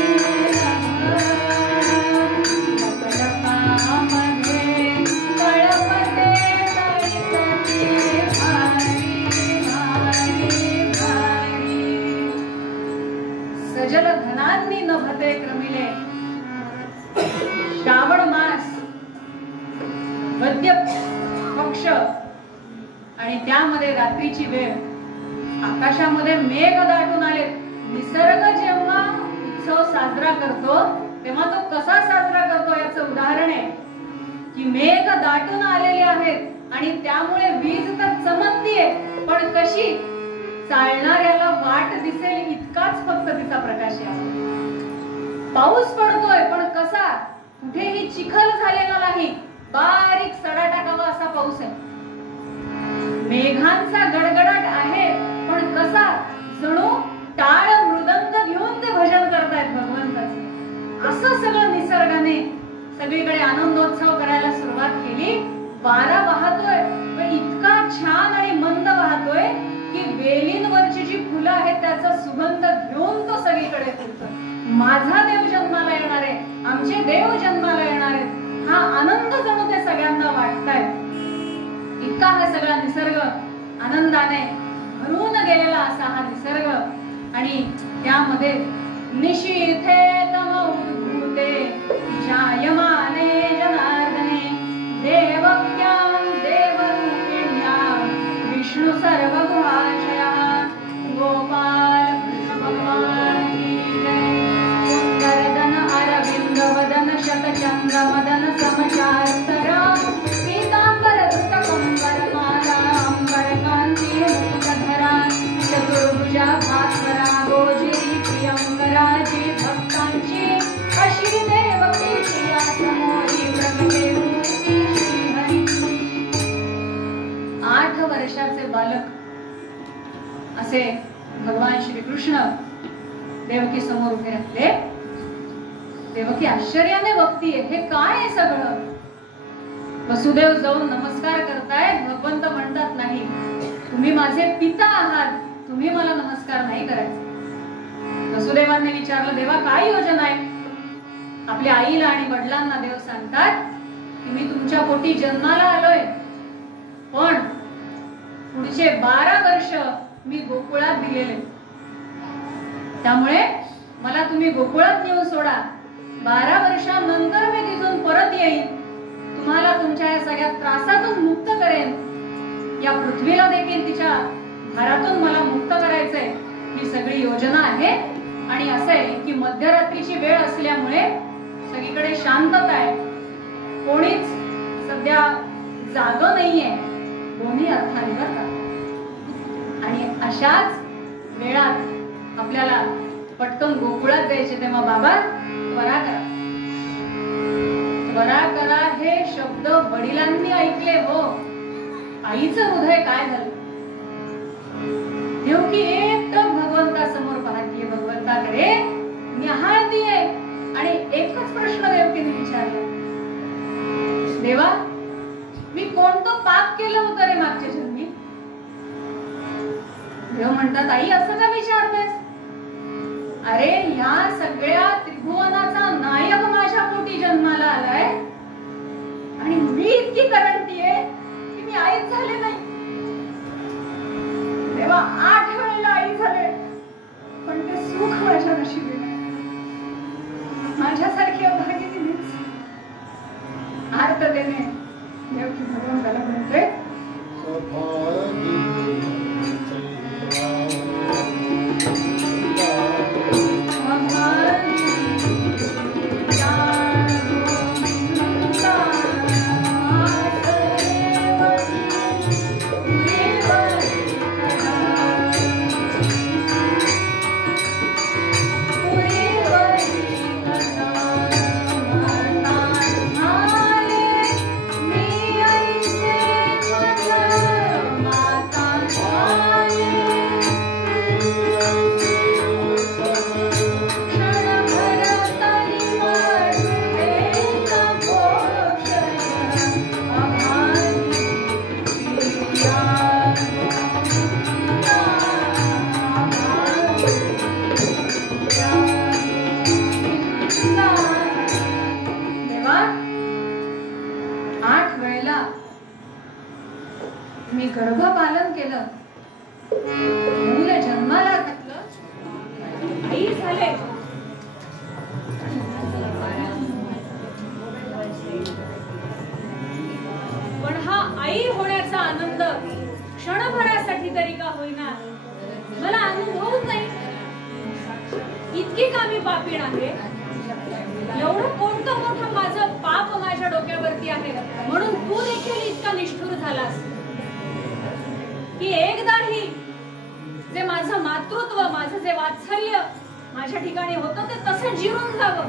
लकलकामध्ये तळपते तळीसती भारी भारी भारी, सजल घनांनी नभते क्रमिले. श्रावण मास, मध्य पक्ष आणि त्यामध्ये रात्रीची वेळ. आकाशामध्ये मेघ दाटून आले. निसर्ग जेव्हा उत्सव साजरा करतो तेव्हा तो कसा साजरा करतो याचं उदाहरण आहे की मेघ दाटून आलेले आहेत आणि त्यामुळे वीज तर चमकतीये, पण कशी, चालणाऱ्याला वाट दिसेल इतकाच फक्त तिचा प्रकाश आहे. पाऊस पडतोय पण कसा, कुठेही चिखल झालेला नाही, बारीक सडा टाकावा असा पाऊस आहे. मेघांचा गडगडाट आहे पण कसा, जणू टाळ मृदंग घेऊन ते भजन करतायत भगवंताचं. असं सगळं निसर्गाने सगळीकडे आनंदोत्सव करायला सुरुवात केली. वारा वाहतोय पण इतका छान आणि मंद वाहतोय की वेलींवरची जी फुलं आहेत त्याचा सुगंध घेऊन तो सगळीकडे फिरतोय. माझा देव जन्माला येणार आहे, आमचे देव जन्माला येणार आहेत, हा आनंद जणू त्या सगळ्यांना वाटताय. इतका हा सगळा निसर्ग आनंदाने भरून गेलेला असा हा निसर्ग, आणि त्यामध्ये निशीथे तम उद्भूते जायमाने जनार्दने देवक्यां देवरूपिण्यां विष्णु सर्वगुहाशयः. गोपाल कृष्ण भगवान की जय. सुंदरदन अरविंद वदन शतचंद्र मदन समचारुतरा पीतांबर धृत कंबर माला अंबर कांती मुकुटधरा चतुर्भुजा भास्वरा गोजिरी प्रियंकराची भक्तांची अशी देवकीची या समोरी प्रगटे मूर्ती श्रीहरीची. 8 वर्षाचे बालक असे भगवान श्रीकृष्ण देवकी समोर उभे राहिले. देवकी आश्चर्याने बघतीये, हे काय आहे सगळं. वसुदेव जाऊन नमस्कार करतायत. भगवंत म्हणतात, नाही, तुम्ही माझे पिता आहात, तुम्ही मला नमस्कार नाही करायचा. वसुदेवांनी विचारलं, देवा काय योजना आहे. आपल्या आईला आणि वडिलांना देव सांगतात की मी तुमच्या पोटी जन्माला आलोय, पण पुढचे 12 वर्ष मी गोकुळात दिलेले, त्यामुळे मला तुम्ही गोकुळात नेऊन सोडा. 12 वर्षांनंतर मी तिथून परत येईन, तुम्हाला तुमच्या या सगळ्या त्रासातून मुक्त करेन. या पृथ्वीला देखील तिच्या भारातून मला मुक्त करायचंय. ही सगळी योजना आहे. आणि असं आहे की मध्यरात्रीची वेळ असल्यामुळे सगळीकडे शांतता आहे, कोणीच सध्या जागं नाहीये, दोन्ही अर्थाने करतात. आणि अशाच वेळात आपल्याला पटकन गोकुळात जायचे, तेव्हा बाबा त्वरा करा. त्वरा करा हे शब्द वडिलांनी ऐकले. हो, आईचं हृदय काय झालं. देवकी एकटक भगवंतासमोर पाहतीये, भगवंताकडे निहाळतीये, आणि एकच प्रश्न देवकीने विचारला, देवा मी कोणतं पाप केलं होतं रे मागच्या जन्मी. देव म्हणतात, आई असं का विचारतेस. अरे या सगळ्या त्रिभुवनाचा नायक माझ्या पोटी जन्माला आलाय, आणि मी इतकी करंटीये की मी आईच झाले नाही. तेव्हा 8 वेळेला आई झाले, पण ते सुख माझ्या नशिबी नाही. माझ्यासारखी अभागिनी मीच. आर्ततेने देवकी भगवंताला म्हणते, मी गर्भपालन केलं, मुलं जन्माला घातलं, आई झाले. पण हा आई होण्याचा आनंद क्षणभरासाठी तरी का होईना मला अनुभवच नाही. इतकी का मी पापीण आहे. एवढं कोणतं मोठं माझं पाप माझ्या डोक्यावरती आहे, म्हणून तू देखील इतका निष्ठुर झालास की एकदाही जे माझं मातृत्व, माझं जे वात्सल्य माझ्या ठिकाणी होतं ते तसं जिरून जावं.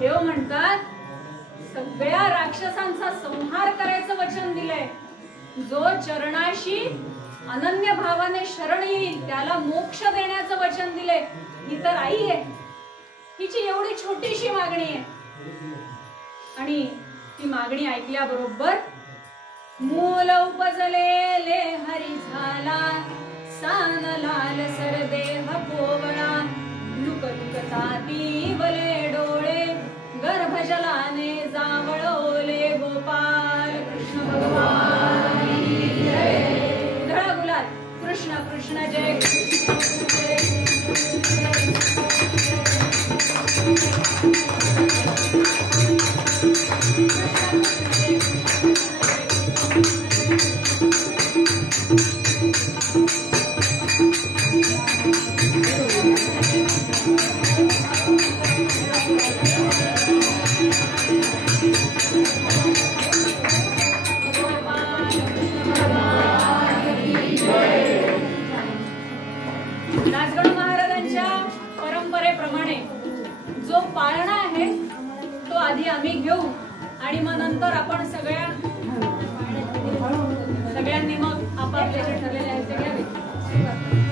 देव म्हणतात, सगळ्या राक्षसांचा संहार करायचं वचन दिलंय. जो चरणाशी अनन्य भावाने शरण येईल त्याला मोक्ष देण्याचं वचन दिलंय. ही तर आई आहे, हिची एवढी छोटीशी मागणी आहे, आणि ती मागणी ऐकल्याबरोबर मूल उपजलेले हरी झाला, सान लाल सरदेह कोवळा, लुक लुकताती वले डोळे, गर्भजलाने जांभळवले गोपाल कृष्ण भगवान की जय. धळा गुलाल कृष्ण कृष्ण जय राजगड महाराजांच्या परंपरेप्रमाणे जो पाळणा आहे तो आधी आम्ही घेऊ आणि मग नंतर आपण सगळ्यांनी मग आपापले जे ठरलेले आहेत ते घ्यावे.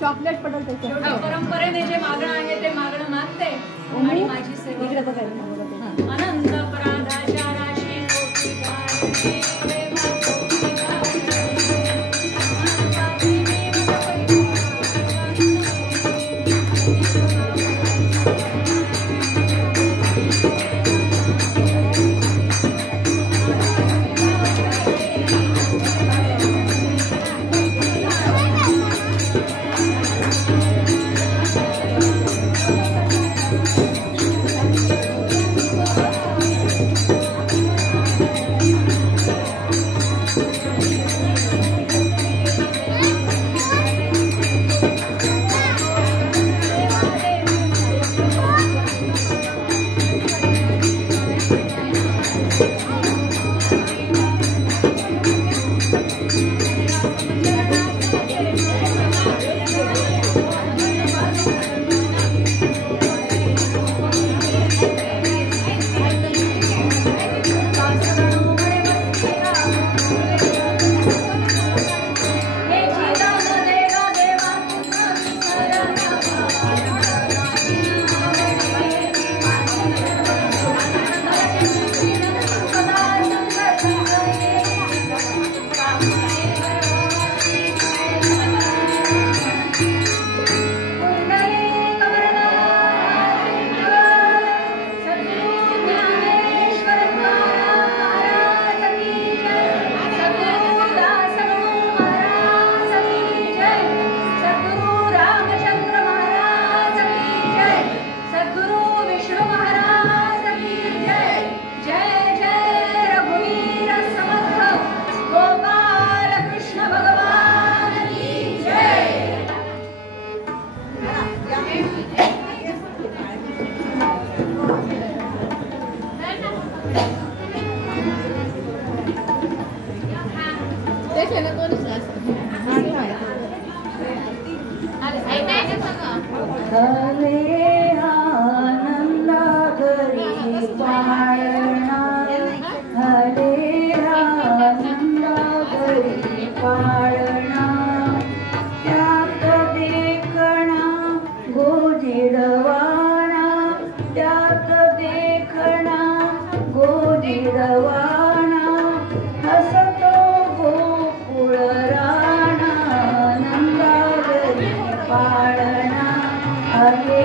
चॉकलेट पडल त्याच्यात. परंपरेने जे मागणं आहे ते मागणं मागते आणि माझी सेवा इकडे बघायला अनंत अपराधाच्या राशी Thank you. हले आनंदा घरी पाळणा हले आनंदा घरी पाळणा त्यात देखणा गोजिरवाणा त्यात देखणा गोजिरवाणा हसतो गोकुळ राणा नंदा घरी पाळणा हले